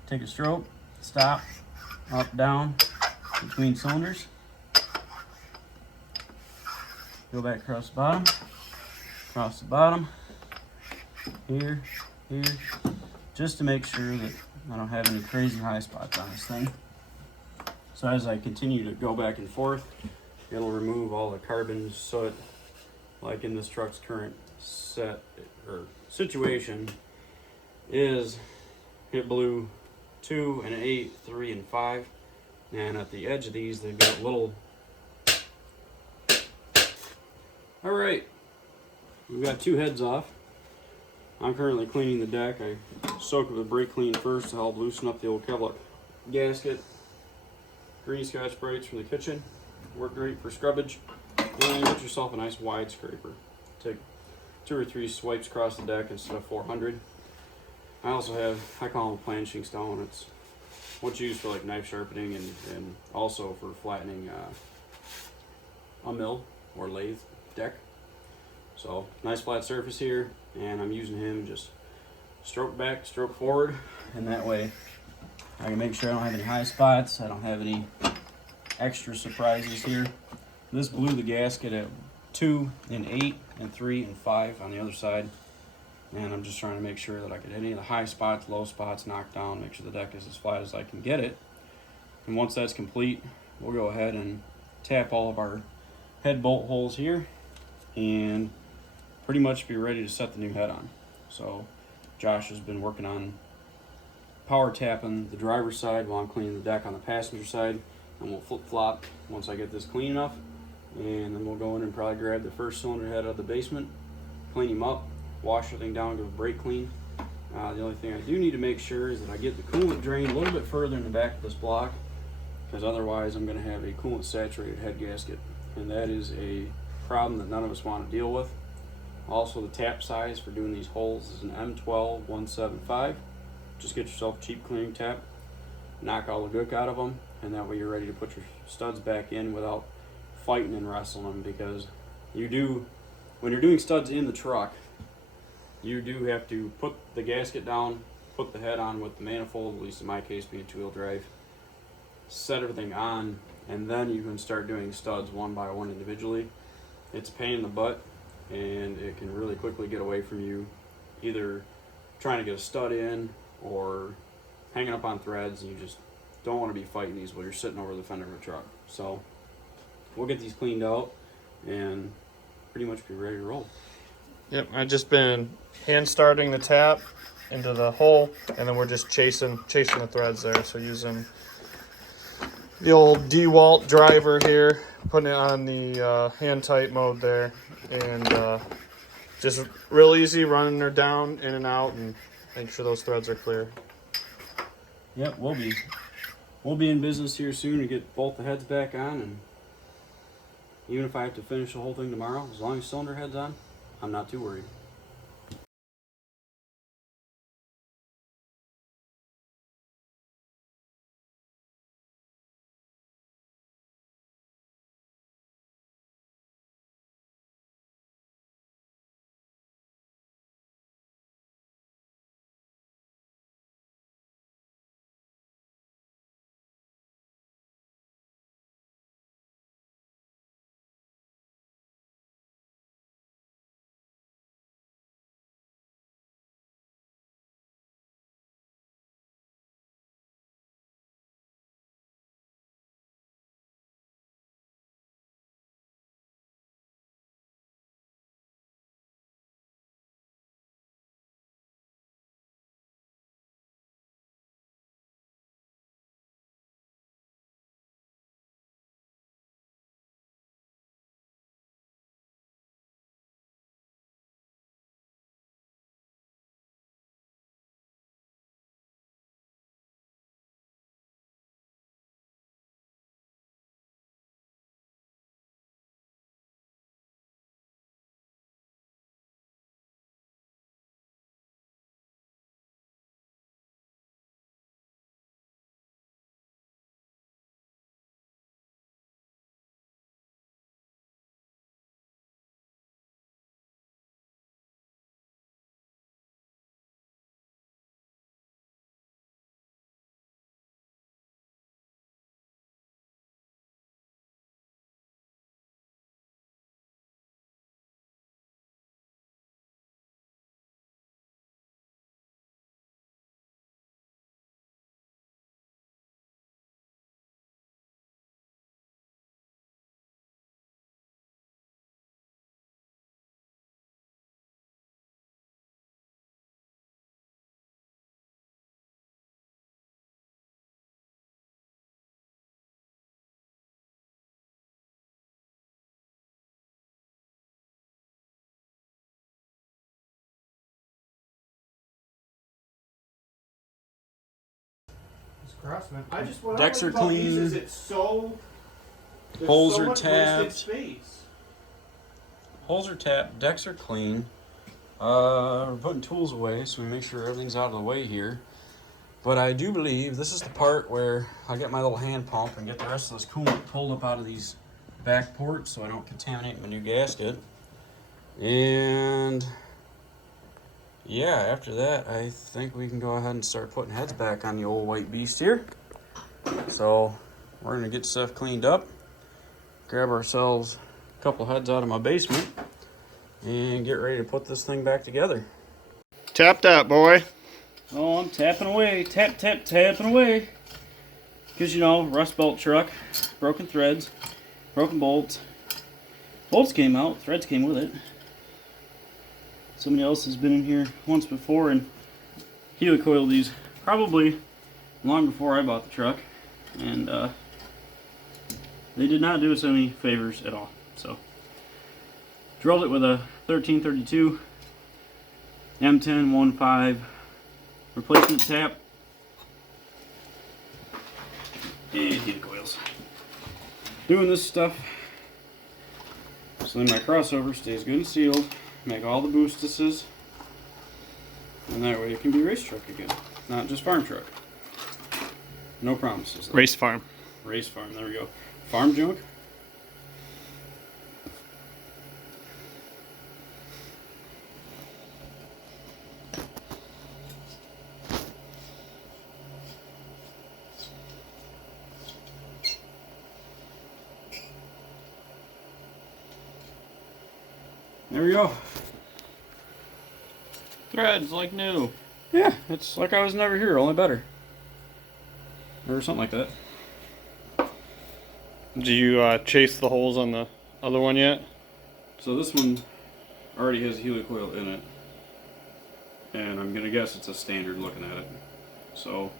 take a stroke, stop, up, down, between cylinders. Go back across the bottom, here, here, just to make sure that I don't have any crazy high spots on this thing. So as I continue to go back and forth, it'll remove all the carbon soot, like in this truck's current situation is it blew 2 and 8, 3 and 5, and at the edge of these they've got little. All right, we've got 2 heads off. I'm currently cleaning the deck. I soak it with brake clean first to help loosen up the old Kevlar gasket. Green Scotch Brites from the kitchen work great for scrubbage. And get yourself a nice wide scraper. Take 2 or 3 swipes across the deck instead of 400. I also have, I call them planishing stone. It's what's used for like knife sharpening and also for flattening a mill or lathe deck. So nice flat surface here, and I'm using him just stroke back, stroke forward, and that way I can make sure I don't have any high spots. I don't have any extra surprises here. This blew the gasket at 2 and 8 and 3 and 5 on the other side, and I'm just trying to make sure that I get any of the high spots, low spots knocked down, make sure the deck is as flat as I can get it. And once that's complete, we'll go ahead and tap all of our head bolt holes here and pretty much be ready to set the new head on. So Josh has been working on power tapping the driver's side while I'm cleaning the deck on the passenger side, and we'll flip-flop once I get this clean enough, and then we'll go in and probably grab the first cylinder head out of the basement, clean him up, wash everything down to a brake clean. The only thing I do need to make sure is that I get the coolant drain a little bit further in the back of this block, because otherwise I'm going to have a coolant saturated head gasket, and that is a problem that none of us want to deal with. Also, the tap size for doing these holes is an M12-175. Just get yourself a cheap cleaning tap, knock all the gook out of them, and that way you're ready to put your studs back in without fighting and wrestling them, because when you're doing studs in the truck, you do have to put the gasket down, put the head on with the manifold, at least in my case being 2-wheel drive, set everything on, and then you can start doing studs one by one individually. It's a pain in the butt, and it can really quickly get away from you, either trying to get a stud in or hanging up on threads, and you just don't want to be fighting these while you're sitting over the fender of a truck. So we'll get these cleaned out and pretty much be ready to roll. Yep, I've just been hand starting the tap into the hole, and then we're just chasing the threads there. So using the old DeWalt driver here, putting it on the hand tight mode there, and just real easy running her down in and out and make sure those threads are clear. Yep, we'll be in business here soon to get both the heads back on, and even if I have to finish the whole thing tomorrow, as long as cylinder head's on, I'm not too worried. Crossman. I just what Decks I are like about these clean. is it's so there's Holes so are much tapped. wasted space. Holes are tapped. Decks are clean. We're putting tools away, so we make sure everything's out of the way here. But I do believe this is the part where I get my little hand pump and get the rest of this coolant pulled up out of these back ports so I don't contaminate my new gasket. And yeah, after that, I think we can go ahead and start putting heads back on the old white beast here. So we're gonna get stuff cleaned up, grab ourselves a couple heads out of my basement, and get ready to put this thing back together. Tap that, boy. Oh, I'm tapping away, tapping away. Because, you know, rust belt truck, broken threads, broken bolts. Bolts came out, threads came with it. Somebody else has been in here once before and helicoiled these probably long before I bought the truck. And they did not do us any favors at all. So, drilled it with a 1332 M10-15 replacement tap. And helicoils. Doing this stuff so then my crossover stays good and sealed. Make all the boostices, and that way it can be race truck again, not just farm truck. No promises. Race farm. Race farm. There we go. Farm junk. There we go. Threads like new. Yeah, it's like I was never here, only better. Or something like that. Do you chase the holes on the other one yet? So this one already has a helicoil in it. And I'm gonna guess it's a standard looking at it. So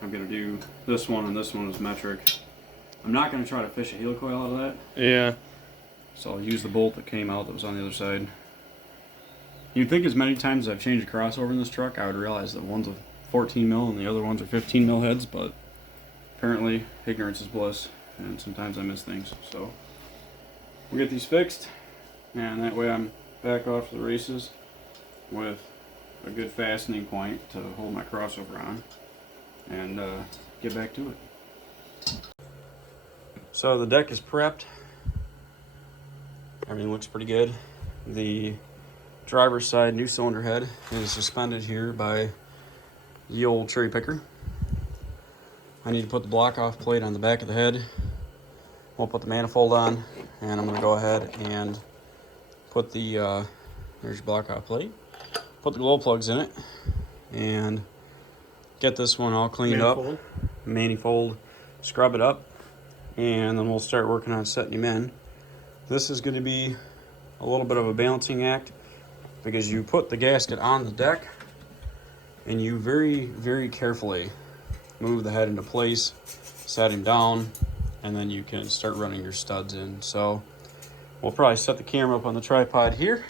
I'm gonna do this one and this one is metric. I'm not gonna try to fish a helicoil out of that. Yeah. So I'll use the bolt that came out that was on the other side. You'd think as many times as I've changed a crossover in this truck, I would realize that one's a 14 mil and the other ones are 15 mil heads, but apparently ignorance is bliss, and sometimes I miss things. So we'll get these fixed, and that way I'm back off to the races with a good fastening point to hold my crossover on, and get back to it. So the deck is prepped. Everything looks pretty good. The driver's side new cylinder head is suspended here by the old cherry picker. I need to put the block off plate on the back of the head. We'll put the manifold on, and I'm going to go ahead and put the there's your block off plate. Put the glow plugs in it and get this one all cleaned up. Manifold, scrub it up, and then we'll start working on setting him in. This is going to be a little bit of a balancing act because you put the gasket on the deck and you very, very carefully move the head into place, set him down, and then you can start running your studs in. So we'll probably set the camera up on the tripod here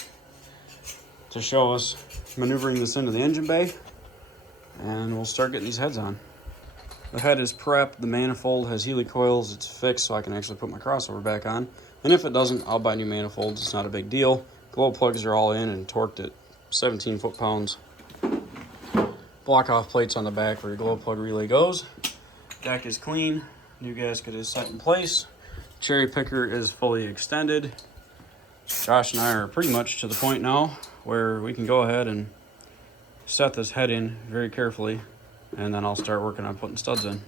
to show us maneuvering this into the engine bay, and we'll start getting these heads on. The head is prepped, the manifold has helicoils, it's fixed so I can actually put my crossover back on. And if it doesn't, I'll buy new manifolds, it's not a big deal. Glow plugs are all in and torqued at 17 foot-pounds. Block off plates on the back where your glow plug relay goes. Deck is clean, new gasket is set in place. Cherry picker is fully extended. Josh and I are pretty much to the point now where we can go ahead and set this head in very carefully, and then I'll start working on putting studs in.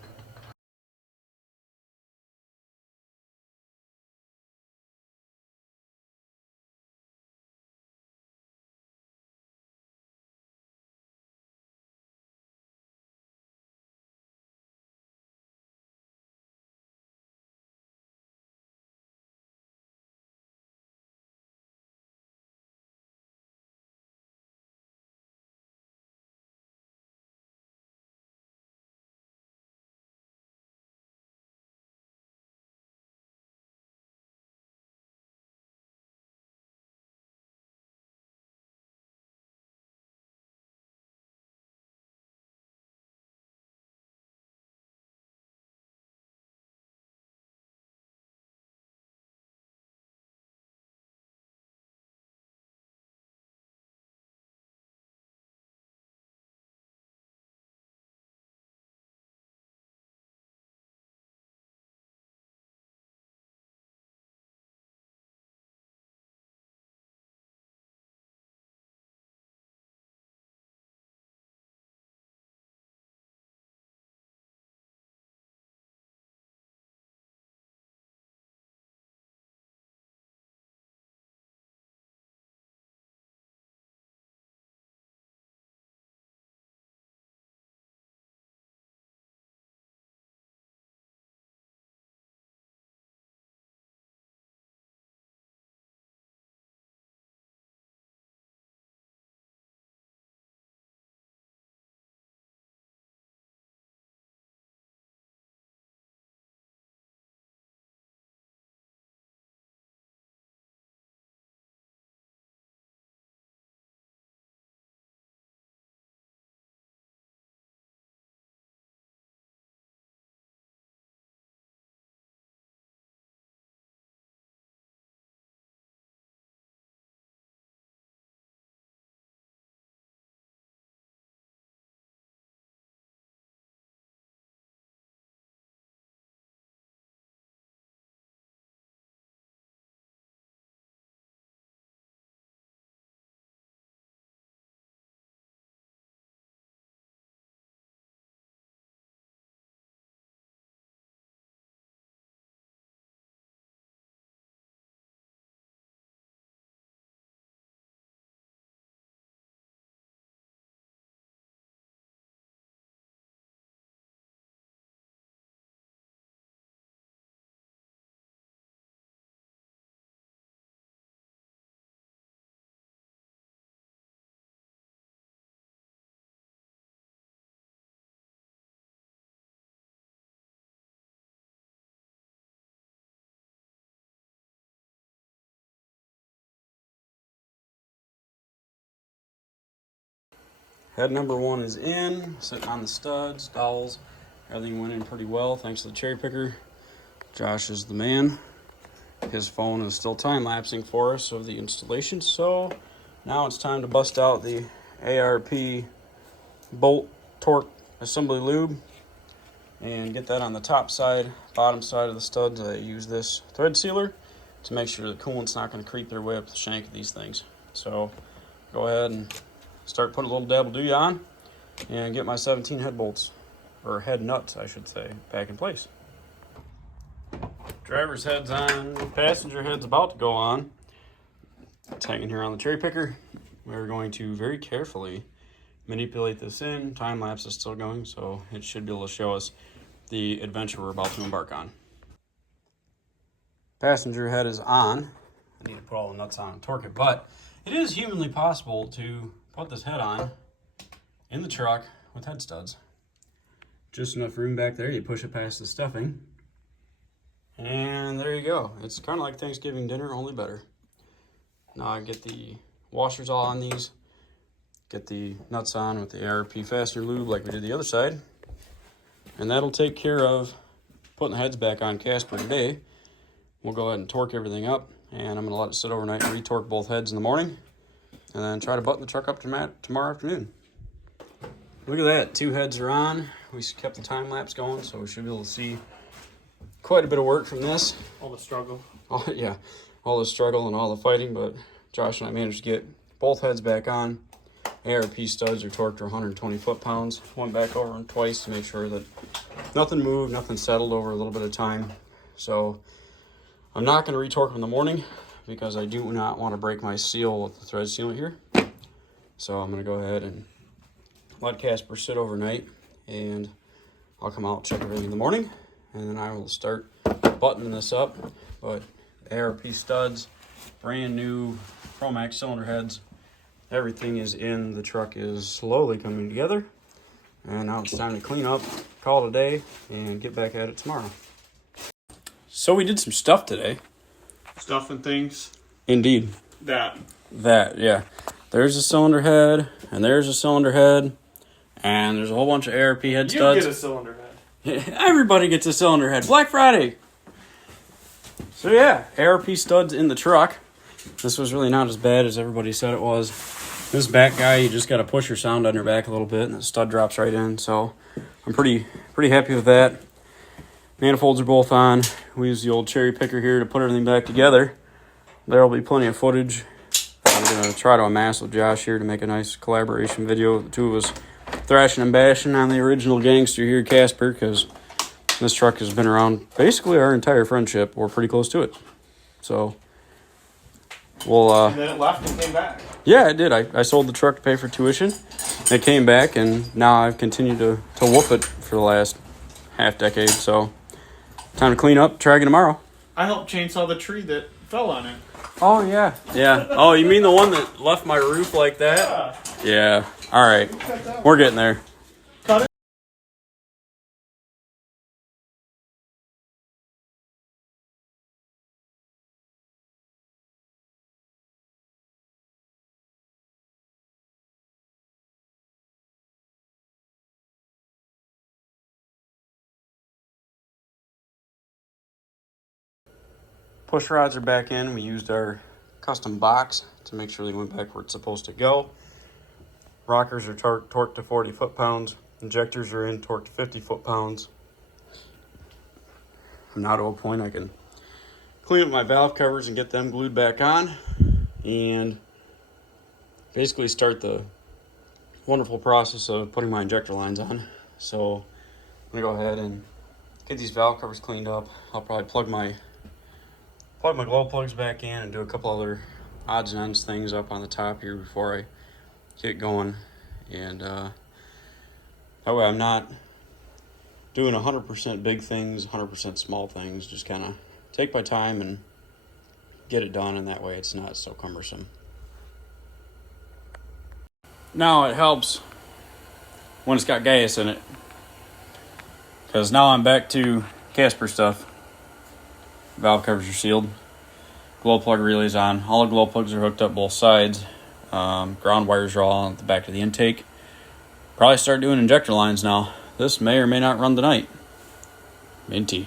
Head number 1 is in, sitting on the studs, dowels. Everything went in pretty well thanks to the cherry picker. Josh is the man. His phone is still time-lapsing for us of the installation. So now it's time to bust out the ARP bolt torque assembly lube and get that on the top side, bottom side of the studs. I use this thread sealer to make sure the coolant's not going to creep their way up the shank of these things. So go ahead and start putting a little dab of dew on and get my 17 head bolts, or head nuts I should say, back in place. Driver's head's on, passenger head's about to go on. It's hanging here on the cherry picker. We're going to very carefully manipulate this in. Time lapse is still going, so it should be able to show us the adventure we're about to embark on. Passenger head is on. I need to put all the nuts on and torque it, but it is humanly possible to put this head on in the truck with head studs. Just enough room back there, you push it past the stuffing, and there you go. It's kind of like Thanksgiving dinner, only better. Now I get the washers all on these, get the nuts on with the ARP fastener lube like we did the other side, and that'll take care of putting the heads back on Casper today. We'll go ahead and torque everything up, and I'm going to let it sit overnight and retorque both heads in the morning, and then try to button the truck up tomorrow afternoon. Look at that, 2 heads are on. We kept the time lapse going, so we should be able to see quite a bit of work from this. All the struggle. Oh, yeah, all the struggle and all the fighting, but Josh and I managed to get both heads back on. ARP studs are torqued to 120 foot-pounds. Went back over them twice to make sure that nothing moved, nothing settled over a little bit of time. So I'm not going to retorque them in the morning because I do not want to break my seal with the thread sealant here. So I'm going to go ahead and let Casper sit overnight, and I'll come out, check everything in the morning, and then I will start buttoning this up. But ARP studs, brand new Chromax cylinder heads, everything is in. The truck is slowly coming together, and now it's time to clean up, call it a day, and get back at it tomorrow. So we did some stuff today. Stuff and things. Indeed. That, yeah. There's a cylinder head, and there's a cylinder head, and there's a whole bunch of ARP head studs. You get a cylinder head. Everybody gets a cylinder head. Black Friday. So yeah, ARP studs in the truck. This was really not as bad as everybody said it was. This back guy, you just got to push your sound on your back a little bit, and the stud drops right in. So I'm pretty happy with that. Manifolds are both on. We use the old cherry picker here to put everything back together. There will be plenty of footage. I'm going to try to amass with Josh here to make a nice collaboration video of the two of us thrashing and bashing on the original gangster here, Casper, because this truck has been around basically our entire friendship. We're pretty close to it. So we'll... And then it left and came back. Yeah, it did. I sold the truck to pay for tuition. It came back, and now I've continued to whoop it for the last half decade. So time to clean up, try again tomorrow. I helped chainsaw the tree that fell on it. Oh, yeah. Yeah. Oh, you mean the one that left my roof like that? Yeah. All right. We're getting there. Cut it. Push rods are back in. We used our custom box to make sure they went back where it's supposed to go. Rockers are torqued to 40 foot-pounds. Injectors are in, torqued to 50 foot-pounds. I'm now to a point I can clean up my valve covers and get them glued back on, and basically start the wonderful process of putting my injector lines on. So I'm gonna go ahead and get these valve covers cleaned up. I'll probably plug my glow plugs back in and do a couple other odds and ends things up on the top here before I get going. And that way I'm not doing 100% big things, 100% small things. Just kind of take my time and get it done, and that way it's not so cumbersome. Now it helps when it's got gas in it, because now I'm back to Casper stuff. Valve covers are sealed. Glow plug relays on. All the glow plugs are hooked up both sides. Ground wires are all on the back of the intake. Probably start doing injector lines now. This may or may not run tonight. Minty.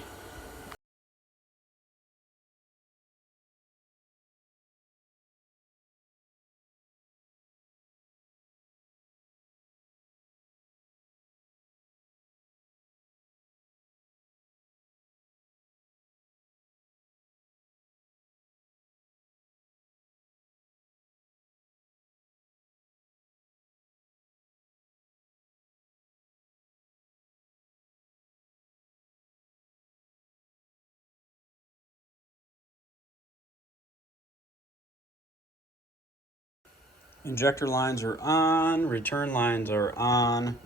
Injector lines are on, return lines are on.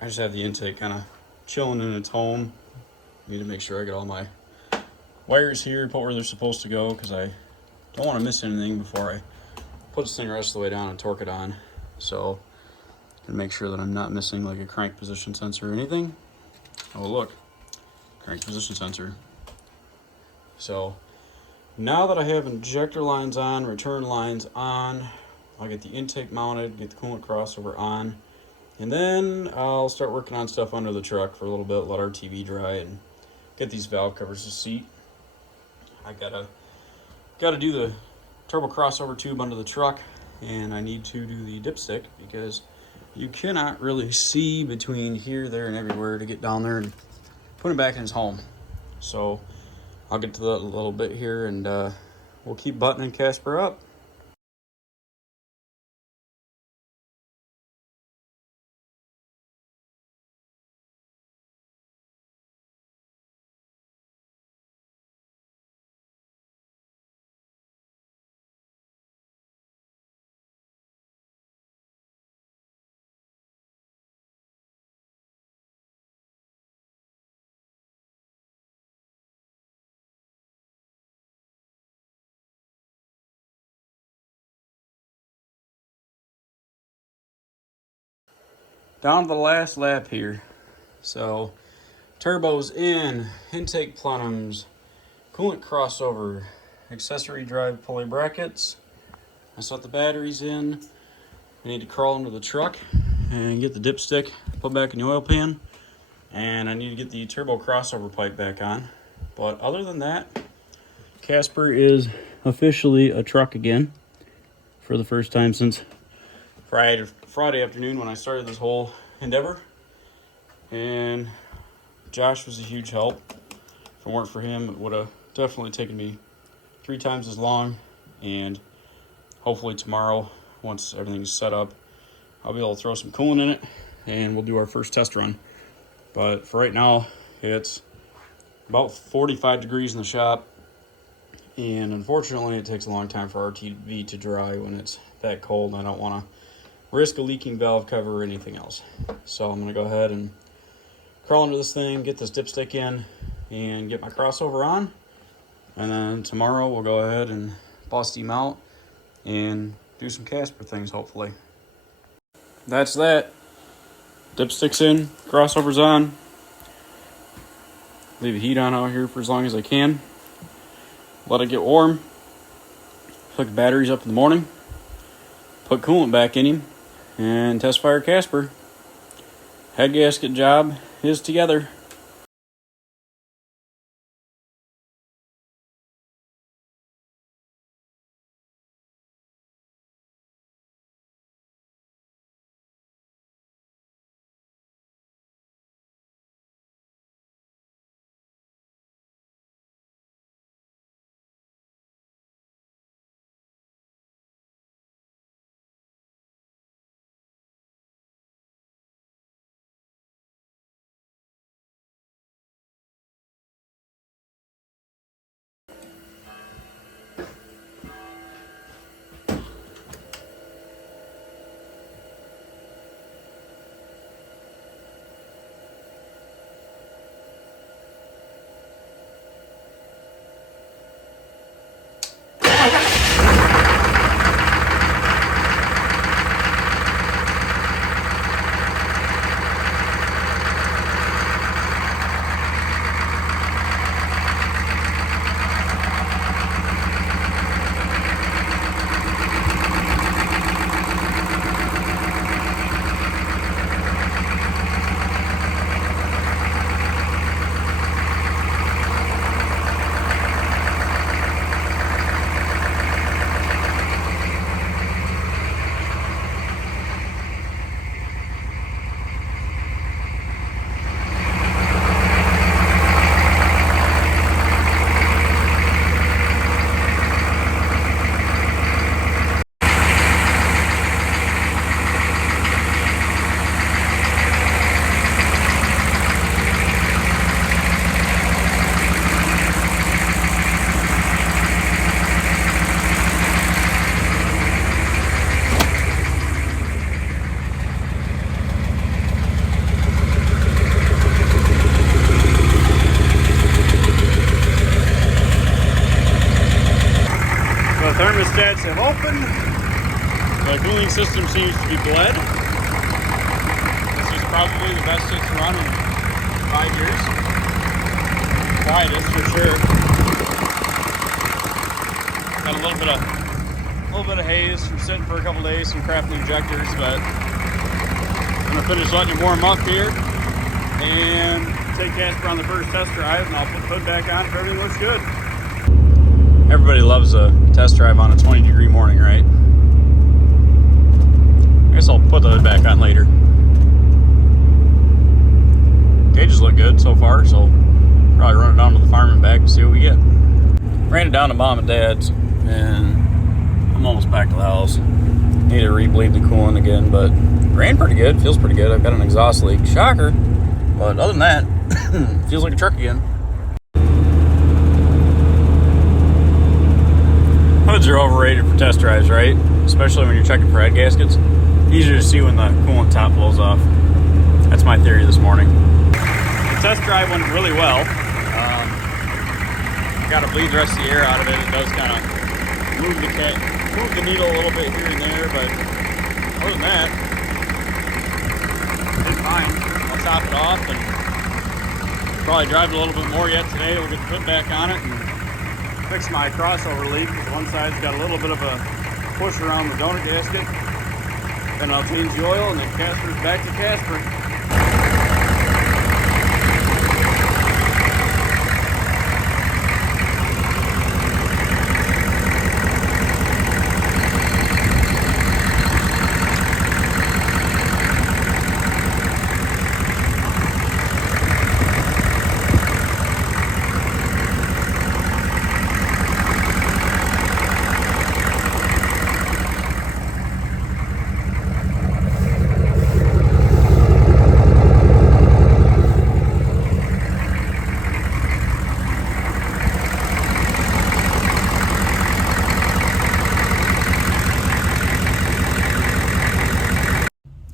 I just have the intake kind of chilling in its home. Need to make sure I get all my wires here, put where they're supposed to go, because I don't want to miss anything before I put this thing the rest of the way down and torque it on. So, can make sure that I'm not missing like a crank position sensor or anything. Oh look, crank position sensor. So, now that I have injector lines on, return lines on, I'll get the intake mounted, get the coolant crossover on, and then I'll start working on stuff under the truck for a little bit, let our TV dry, and get these valve covers to seat. I gotta do the turbo crossover tube under the truck, and I need to do the dipstick because you cannot really see between here, there, and everywhere to get down there and put him back in his home. So I'll get to that a little bit here, and we'll keep buttoning Casper up. Down to the last lap here. So, turbos in, intake plenums, coolant crossover, accessory drive pulley brackets. I set the batteries in. I need to crawl into the truck and get the dipstick put back in the oil pan. And I need to get the turbo crossover pipe back on. But other than that, Casper is officially a truck again for the first time since Friday afternoon when I started this whole endeavor. And Josh was a huge help. If it weren't for him, it would have definitely taken me 3 times as long. And hopefully tomorrow, once everything's set up, I'll be able to throw some coolant in it and we'll do our first test run. But for right now, it's about 45 degrees in the shop. And unfortunately, it takes a long time for our TV to dry when it's that cold. I don't want to risk a leaking valve cover or anything else. So I'm going to go ahead and crawl under this thing, get this dipstick in, and get my crossover on. And then tomorrow we'll go ahead and bust him out and do some Casper things, hopefully. That's that. Dipstick's in, crossover's on. Leave the heat on out here for as long as I can. Let it get warm. Hook the batteries up in the morning. Put coolant back in him. And test fire Casper. Head gasket job is together. thermostats have opened. The cooling system seems to be bled. This is probably the best it's run in 5 years. Quietest for sure. Got a little bit of haze from sitting for a couple days, some crappy injectors, but I'm gonna finish letting it warm up here and take Casper on the first test drive, and I'll put the hood back on if everything looks good. Everybody loves a test drive on a 20-degree morning, right? I guess I'll put the hood back on later. Gauges look good so far, so probably run it down to the farm and back and see what we get. Ran it down to Mom and Dad's, and I'm almost back to the house. Need to re-bleed the coolant again, but ran pretty good. Feels pretty good. I've got an exhaust leak. Shocker. But other than that, feels like a truck again. Hoods are overrated for test drives, right? Especially when you're checking for head gaskets. Easier to see when the coolant top blows off. That's my theory this morning. The test drive went really well. Got to bleed the rest of the air out of it. It does kind of move the needle a little bit here and there, but other than that, it's fine. I'll top it off and probably drive it a little bit more yet today. We'll get the foot back on it and fix my crossover leak, because one side's got a little bit of a push around the donor gasket. Then I'll change the oil, and then Casper's back to Casper.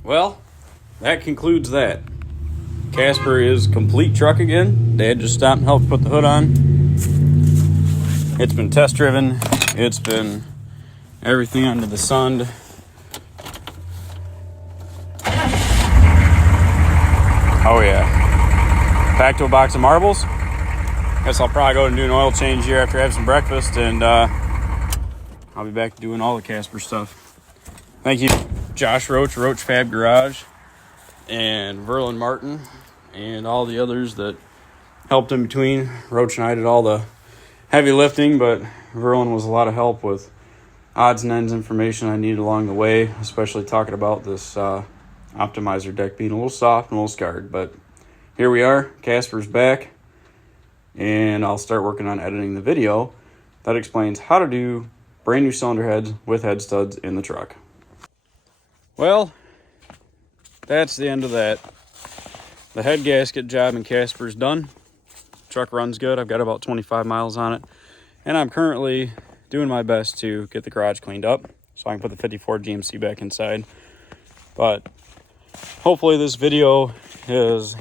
Well, that concludes that. Casper is complete truck again. Dad just stopped and helped put the hood on. It's been test driven. It's been everything under the sun. Oh yeah. Back to a box of marbles. Guess I'll probably go and do an oil change here after I have some breakfast, and I'll be back doing all the Casper stuff. Thank you, Josh Roach, Roach Fab Garage, and Verlin Martin, and all the others that helped in between. Roach and I did all the heavy lifting, but Verlin was a lot of help with odds and ends information I needed along the way, especially talking about this optimizer deck being a little soft and a little scarred. But here we are, Casper's back, and I'll start working on editing the video that explains how to do brand new cylinder heads with head studs in the truck. Well, that's the end of that. The head gasket job in Casper's done. Truck runs good. I've got about 25 miles on it, and I'm currently doing my best to get the garage cleaned up so I can put the 54 GMC back inside. But hopefully this video is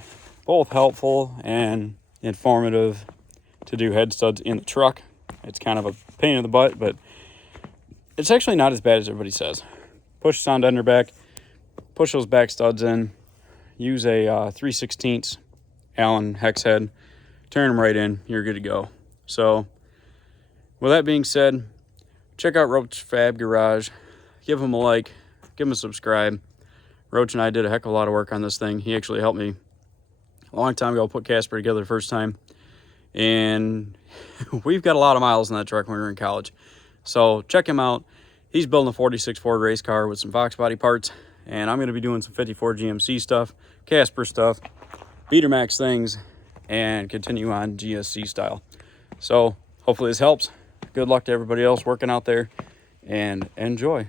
both helpful and informative to do head studs in the truck. It's kind of a pain in the butt, but it's actually not as bad as everybody says. Push the sound ender back, push those back studs in, use a 3/16 Allen hex head, turn them right in, you're good to go. So with that being said, check out Roach Fab Garage, give them a like, give them a subscribe. Roach and I did a heck of a lot of work on this thing. He actually helped me a long time ago put Casper together the first time, and we've got a lot of miles in that truck when we were in college. So check him out. He's building a 46 Ford race car with some Fox body parts, and I'm going to be doing some 54 GMC stuff, Casper stuff, Beatermax things, and continue on GSC style. So hopefully this helps. Good luck to everybody else working out there, and enjoy.